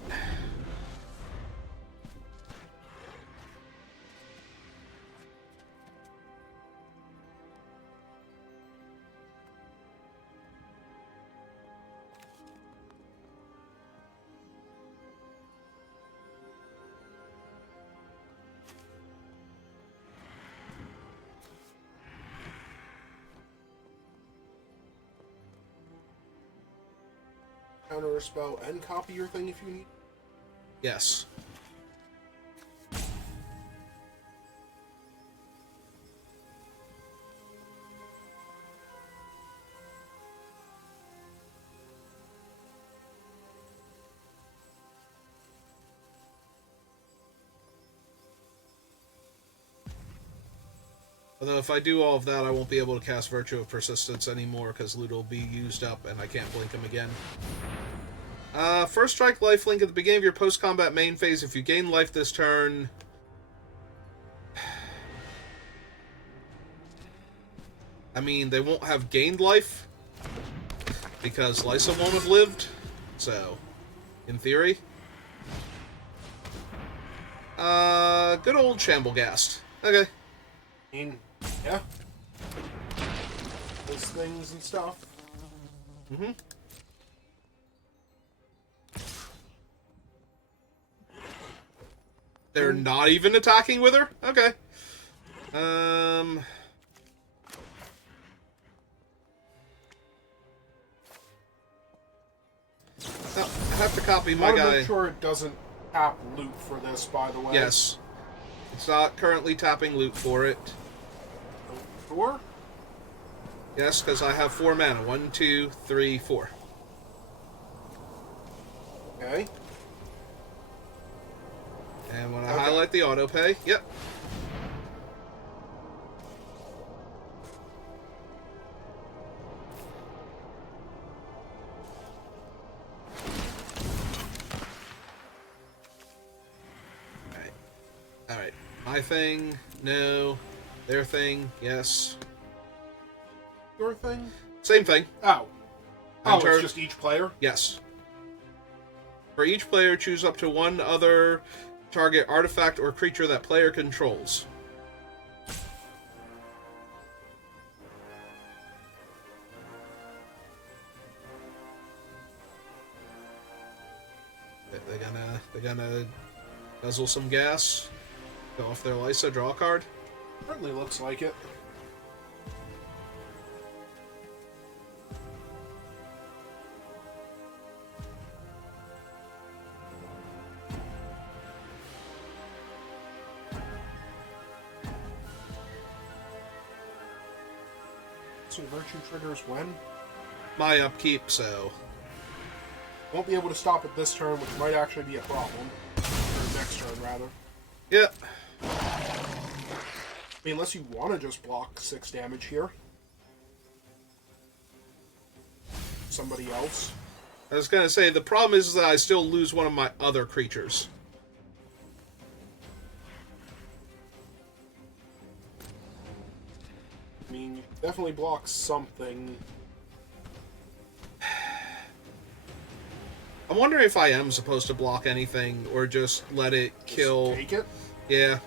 Counter a spell and copy your thing if you need. Yes. Although if I do all of that, I won't be able to cast Virtue of Persistence anymore because Loot will be used up and I can't blink him again. First strike lifelink at the beginning of your post-combat main phase. If you gain life this turn... I mean, they won't have gained life because Lysa won't have lived. So, in theory. Good old Shamblegast. Okay. I mean, yeah. Those things and stuff. Mm-hmm. They're not even attacking with her? Okay. Oh, I have to copy my guy. Make sure it doesn't tap Loot for this, by the way. Yes. It's not currently tapping loot for it. 4? Yes, because I have 4 mana. 1, 2, 3, 4. Okay. And when I highlight the auto pay, yep. Alright. My thing, no. Their thing, yes. Your thing? Same thing. Oh. Oh, Enter. it's just each player? Yes. For each player, choose up to one other target artifact or creature that player controls. They're gonna guzzle some gas, go off their Lysa, draw a card. Certainly looks like it. So virtue triggers when? My upkeep, so Won't be able to stop it this turn, which might actually be a problem. Or next turn, rather. yeah. I mean, unless you want to just block 6 damage here. Somebody else. I was gonna say the problem is that I still lose one of my other creatures. I mean, you definitely block something. I'm wondering if I am supposed to block anything or just let it kill. Just take it? Yeah.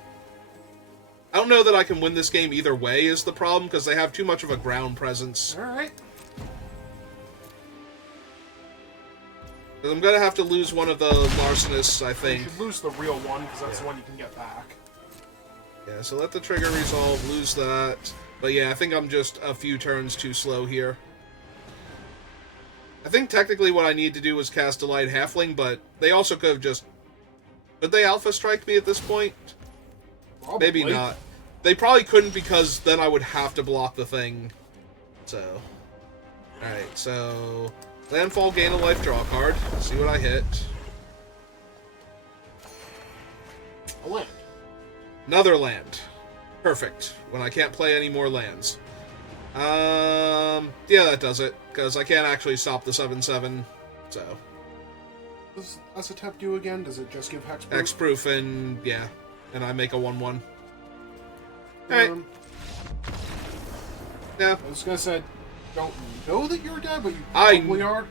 I don't know that I can win this game either way is the problem, because they have too much of a ground presence. Alright. Because I'm going to have to lose one of the Larcenists, I think. You should lose the real one, because that's the one you can get back. Yeah, so let the trigger resolve, lose that. But yeah, I think I'm just a few turns too slow here. I think technically what I need to do was cast Delight Halfling, but they also could have just... Could they Alpha Strike me at this point? Probably. Maybe not. They probably couldn't, because then I would have to block the thing. So... Alright, so... Landfall, gain a life, draw a card. See what I hit. A land. Another land. Perfect. When I can't play any more lands. Yeah, that does it. Because I can't actually stop the 7/7, so... Does Acetep do again? Does it just give hexproof? Hexproof, and yeah. And I make a 1/1. Alright. Yeah. I was gonna say, don't know that you're dead, but you probably are.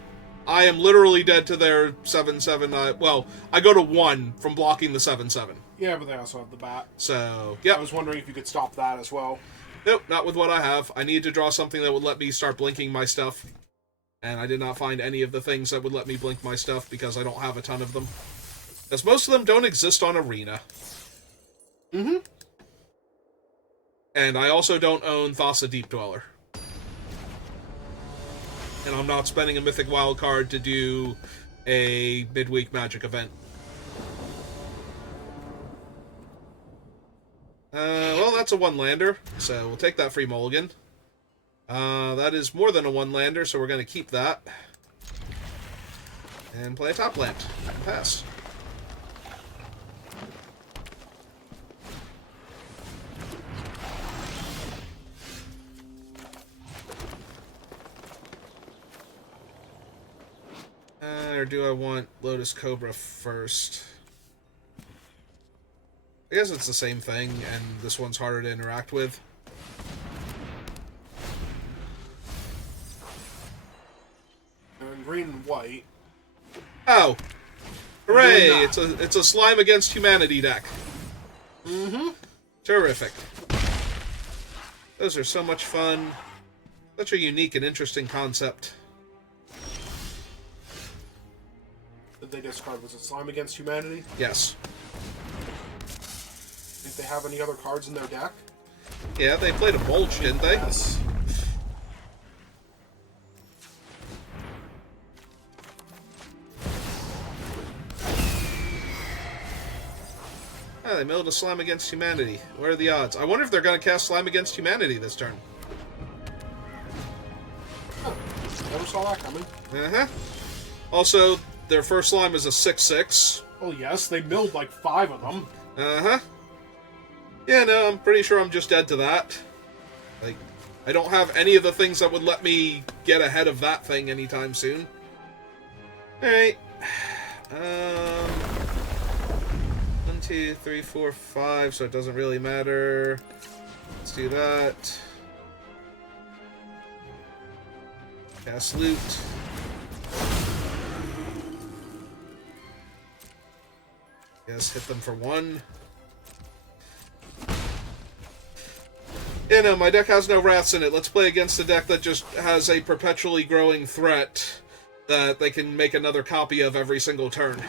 I am literally dead to their 7/7. Well, I go to 1 from blocking the 7/7. Yeah, but they also have the bat. So, yeah. I was wondering if you could stop that as well. Nope, not with what I have. I need to draw something that would let me start blinking my stuff. And I did not find any of the things that would let me blink my stuff because I don't have a ton of them. Because most of them don't exist on Arena. Mm-hmm. And I also don't own Thassa Deep Dweller. And I'm not spending a Mythic Wildcard to do a midweek Magic event. Well, that's a one-lander, so we'll take that free mulligan. That is more than a one-lander, so we're going to keep that. And play a top land. Pass. Or do I want Lotus Cobra first? I guess it's the same thing, and this one's harder to interact with. And green and white. Oh! Hooray! It's a Slime Against Humanity deck. Mm-hmm. Terrific. Those are so much fun. Such a unique and interesting concept. Did they discard? Was it Slime Against Humanity? Yes. Did they have any other cards in their deck? Yeah, they played a Bulge, didn't they? Yes. Oh, they milled a Slime Against Humanity. What are the odds? I wonder if they're going to cast Slime Against Humanity this turn. Huh. Never saw that coming. Uh-huh. Also, their first slime is a 6/6. Oh yes, they milled like 5 of them. Uh-huh. Yeah, no, I'm pretty sure I'm just dead to that. Like, I don't have any of the things that would let me get ahead of that thing anytime soon. Alright. 1, 2, 3, 4, 5, so it doesn't really matter. Let's do that. Cast Loot. Yes, hit them for 1. Yeah, no, my deck has no rats in it. Let's play against a deck that just has a perpetually growing threat that they can make another copy of every single turn.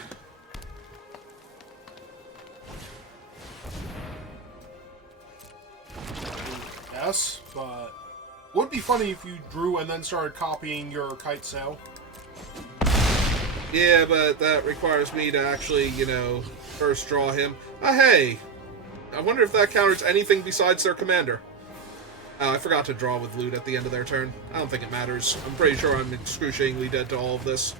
Yes, but would be funny if you drew and then started copying your kite sail. Yeah, but that requires me to actually, you know, first draw him. Ah, hey! I wonder if that counters anything besides their commander. Oh, I forgot to draw with loot at the end of their turn. I don't think it matters. I'm pretty sure I'm excruciatingly dead to all of this.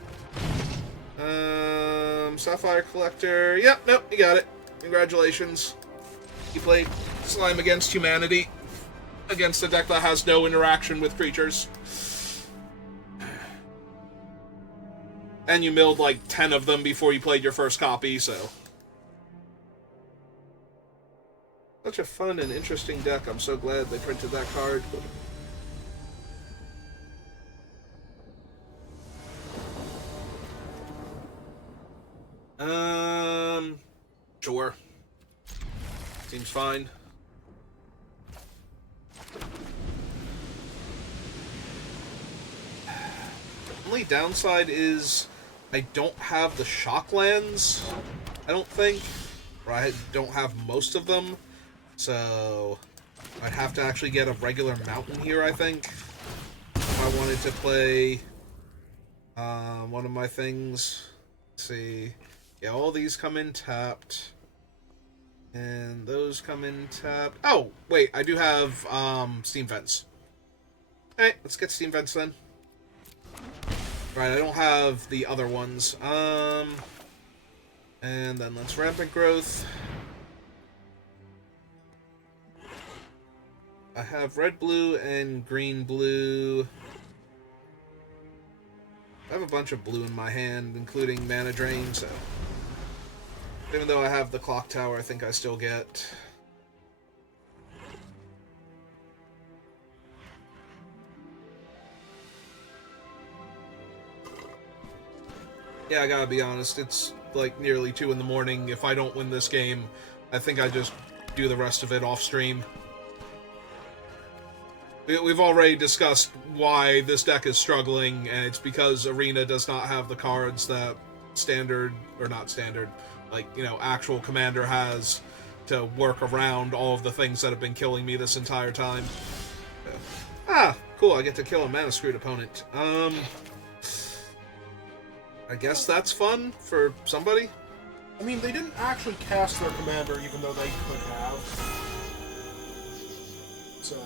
Sapphire Collector. Yep, nope, you got it. Congratulations. You played Slime Against Humanity against a deck that has no interaction with creatures. And you milled like 10 of them before you played your first copy, so... Such a fun and interesting deck. I'm so glad they printed that card. Sure. Seems fine. Only downside is I don't have the shock lands, I don't think. Or I don't have most of them. So I'd have to actually get a regular mountain here, I think. If I wanted to play one of my things. Let's see. Yeah, all these come in tapped. And those come in tapped. Oh, wait, I do have Steam Vents. Alright, let's get Steam Vents then. Right, I don't have the other ones. And then let's Rampant Growth. I have red, blue, and green, blue. I have a bunch of blue in my hand, including Mana Drain, so... Even though I have the Clock Tower, I think I still get... Yeah, I gotta be honest, it's like nearly 2 in the morning. If I don't win this game, I think I just do the rest of it off stream. We've already discussed why this deck is struggling, and it's because Arena does not have the cards that standard, or not standard, like, you know, actual Commander has to work around all of the things that have been killing me this entire time. Ah, cool, I get to kill a mana-screwed opponent. I guess that's fun for somebody. I mean, they didn't actually cast their commander, even though they could have. So...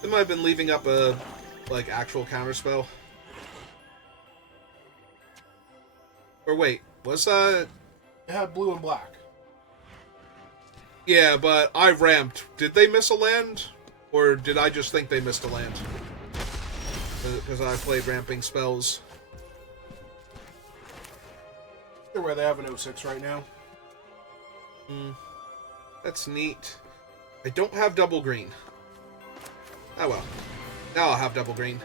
They might have been leaving up a, like, actual counterspell. Or wait, was that... It had blue and black. Yeah, but I ramped. Did they miss a land? Or did I just think they missed a land? Because I played ramping spells. Either way, they have an 06 right now. That's neat. I don't have double green. Oh well. Now I'll have double green.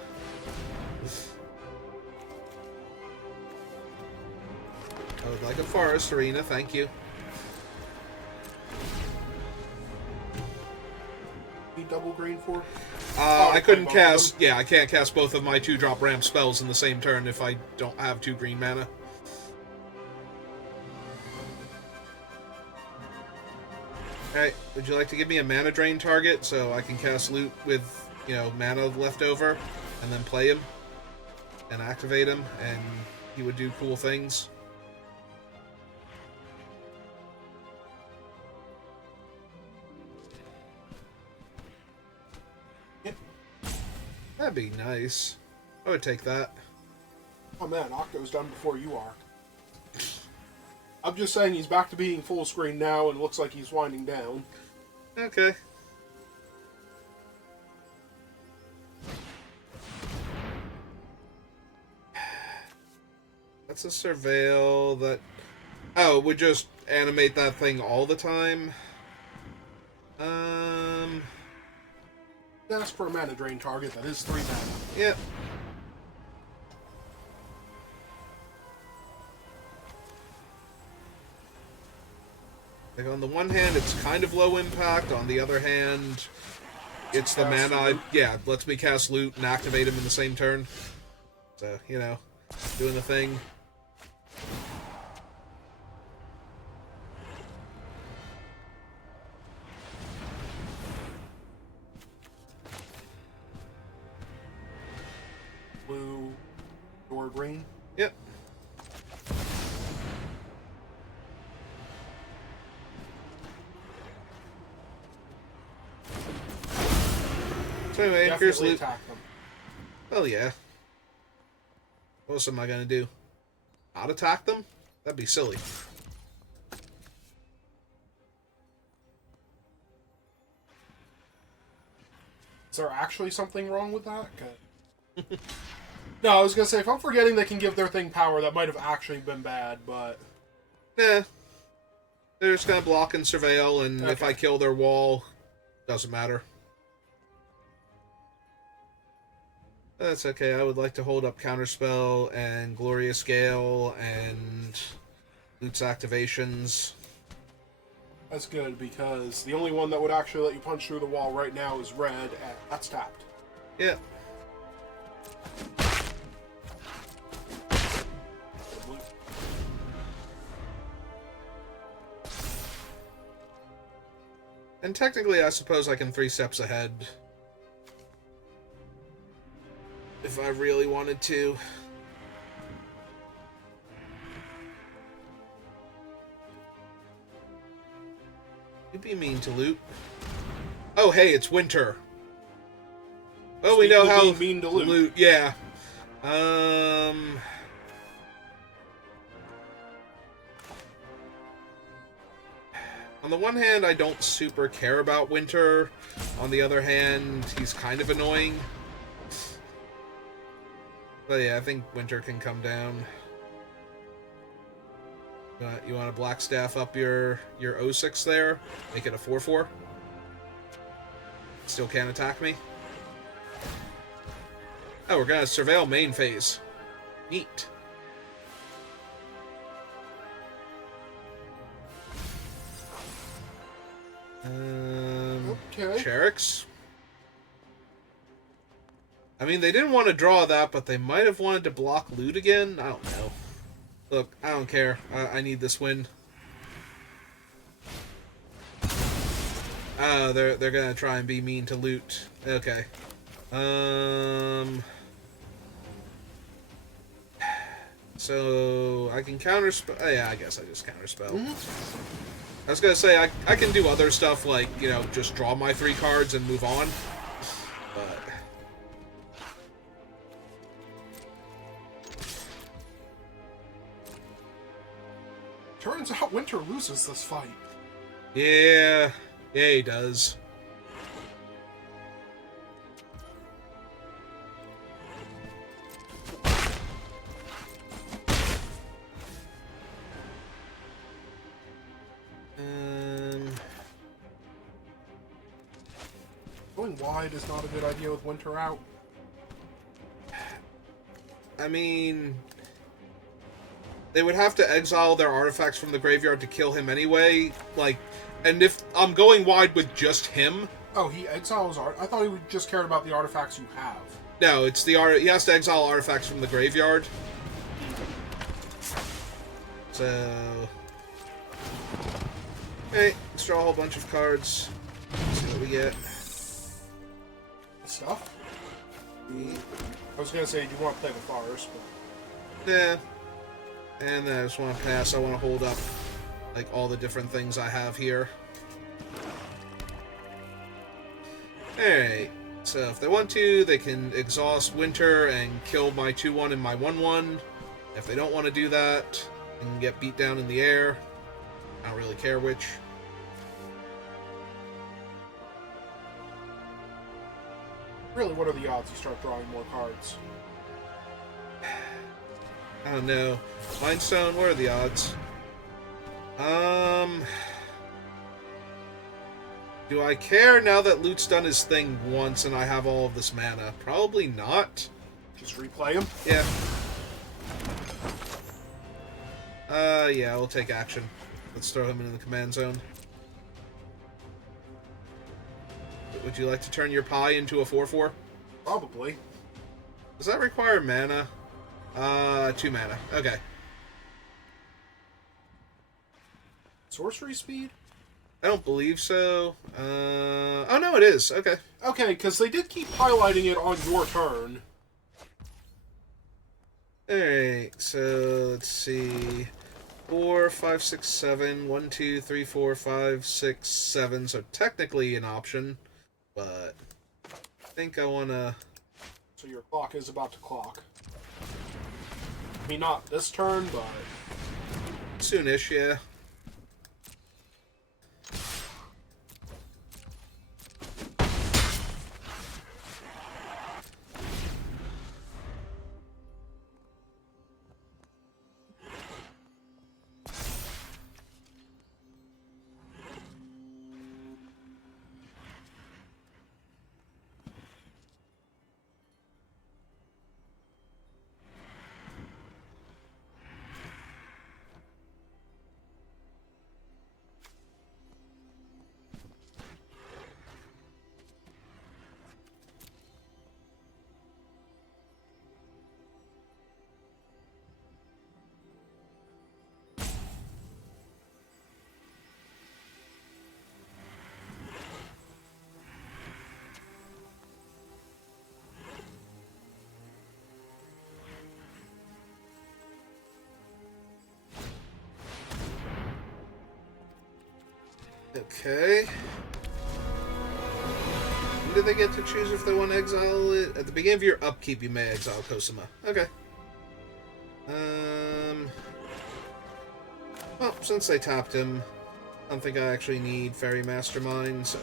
I would like a forest arena, thank you. Need double green for? I couldn't cast... Yeah, I can't cast both of my 2-drop ramp spells in the same turn if I don't have 2 green mana. Alright, would you like to give me a mana drain target so I can cast loot with, you know, mana left over, and then play him, and activate him, and he would do cool things? That'd be nice. I would take that. Oh man, Octo's done before you are. I'm just saying he's back to being full screen now and looks like he's winding down. Okay. That's a surveil that... Oh, it would just animate that thing all the time? That's for a mana drain target. That is 3 mana. Yep. Like, on the one hand, it's kind of low impact. On the other hand, it's the mana... Yeah, lets me cast Loot and activate him in the same turn. So, you know, doing the thing. Blue, or green. Yep. So anyway, here's Loot. Attack them. Oh yeah. What else am I gonna do? Not attack them? That'd be silly. Is there actually something wrong with that? No, I was gonna say, if I'm forgetting they can give their thing power, that might have actually been bad, but... Yeah. They're just gonna block and surveil, and if Okay. I kill their wall, doesn't matter. That's okay. I would like to hold up Counterspell and Glorious Gale and Loot's activations. That's good, because the only one that would actually let you punch through the wall right now is red, and that's tapped. Yep. And technically, I suppose I can 3 steps ahead. If I really wanted to. You'd be mean to Loot. Oh, hey, it's winter. Well, we know how mean to Loot. Yeah. On the one hand, I don't super care about winter. On the other hand, he's kind of annoying. But yeah, I think winter can come down. You want to Black Staff up your 06 there? Make it a 4/4? Still can't attack me? Oh, we're gonna surveil main phase. Neat. Okay. Cheriks? I mean, they didn't want to draw that, but they might have wanted to block Loot again? I don't know. Look, I don't care. I need this win. Oh, they're gonna try and be mean to Loot. Okay. So I can counterspell. Oh, yeah, I guess I just counterspell. I was gonna say I can do other stuff like, you know, just draw my 3 cards and move on. But Turns out Winter loses this fight. yeah, he does. Going wide is not a good idea with Winter out. I mean, they would have to exile their artifacts from the graveyard to kill him anyway. Like, and if I'm going wide with just him... Oh, he exiles art? I thought he just cared about the artifacts you have. No, it's the art. He has to exile artifacts from the graveyard. So... Hey, let's draw a whole bunch of cards. See what we get. Stuff? I was gonna say, do you want to play with Forest, but... Yeah. And then I just want to pass. I want to hold up, like, all the different things I have here. Alright. So if they want to, they can exhaust Winter and kill my 2-1 and my 1-1. If they don't want to do that, they can get beat down in the air. I don't really care which. Really, what are the odds you start drawing more cards? I don't know. Mindstone, what are the odds? Do I care now that Lute's done his thing once and I have all of this mana? Probably not. Just replay him? Yeah. Yeah, we'll take action. Let's throw him into the command zone. Would you like to turn your pie into a 4/4? Probably. Does that require mana? 2 mana. Okay. Sorcery speed? I don't believe so. Oh no, it is. Okay. Okay, because they did keep highlighting it on your turn. Alright, so let's see. 4, 5, 6, 7. 1, 2, 3, 4, 5, 6, 7. So technically an option, but I think I want to... So your clock is about to clock. I mean, not this turn, but... Soonish, yeah. Okay. When do they get to choose if they want to exile it? At the beginning of your upkeep, you may exile Cosima. Okay. Well, since they tapped him, I don't think I actually need Fairy Mastermind, so...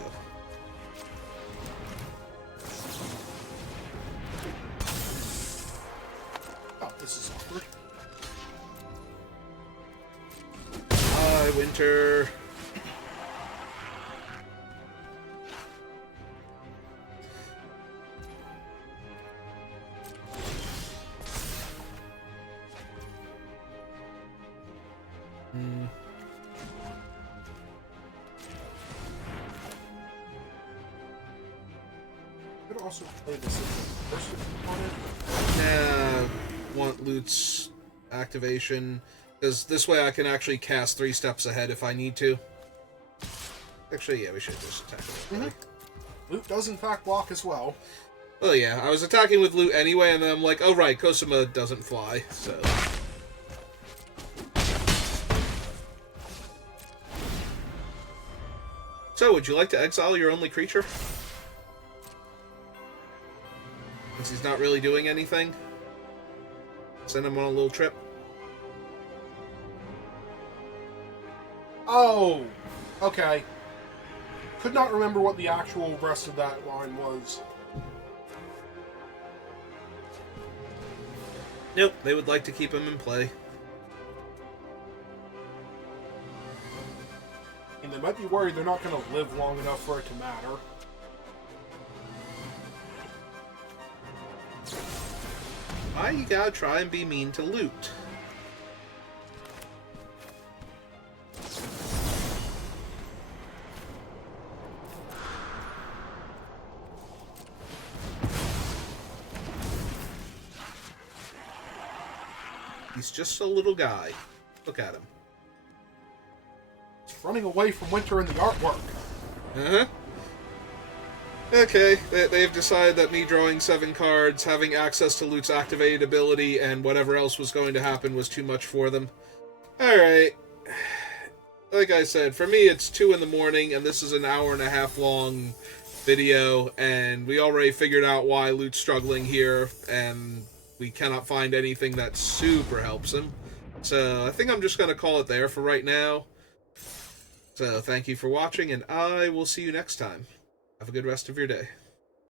Oh, this is awkward. Hi, Winter. Could also play this if you wanted. Nah, want Lute's activation, because this way I can actually cast 3 steps ahead if I need to. Actually, yeah, we should just attack it. Loot does in fact block as well. Well, yeah, I was attacking with Lute anyway, and then I'm like, oh right, Cosima doesn't fly, so... So, would you like to exile your only creature? Since he's not really doing anything? Send him on a little trip? Oh! Okay. Could not remember what the actual rest of that line was. Nope, they would like to keep him in play. And they might be worried they're not going to live long enough for it to matter. Why you gotta try and be mean to Lute? He's just a little guy. Look at him. He's running away from Winter in the artwork. Uh-huh. Okay, they've decided that me drawing 7 cards, having access to Lute's activated ability, and whatever else was going to happen was too much for them. Alright. Like I said, for me it's 2 in the morning, and this is an hour and a half long video, and we already figured out why Lute's struggling here, and we cannot find anything that super helps him. So I think I'm just going to call it there for right now. So thank you for watching, and I will see you next time. Have a good rest of your day.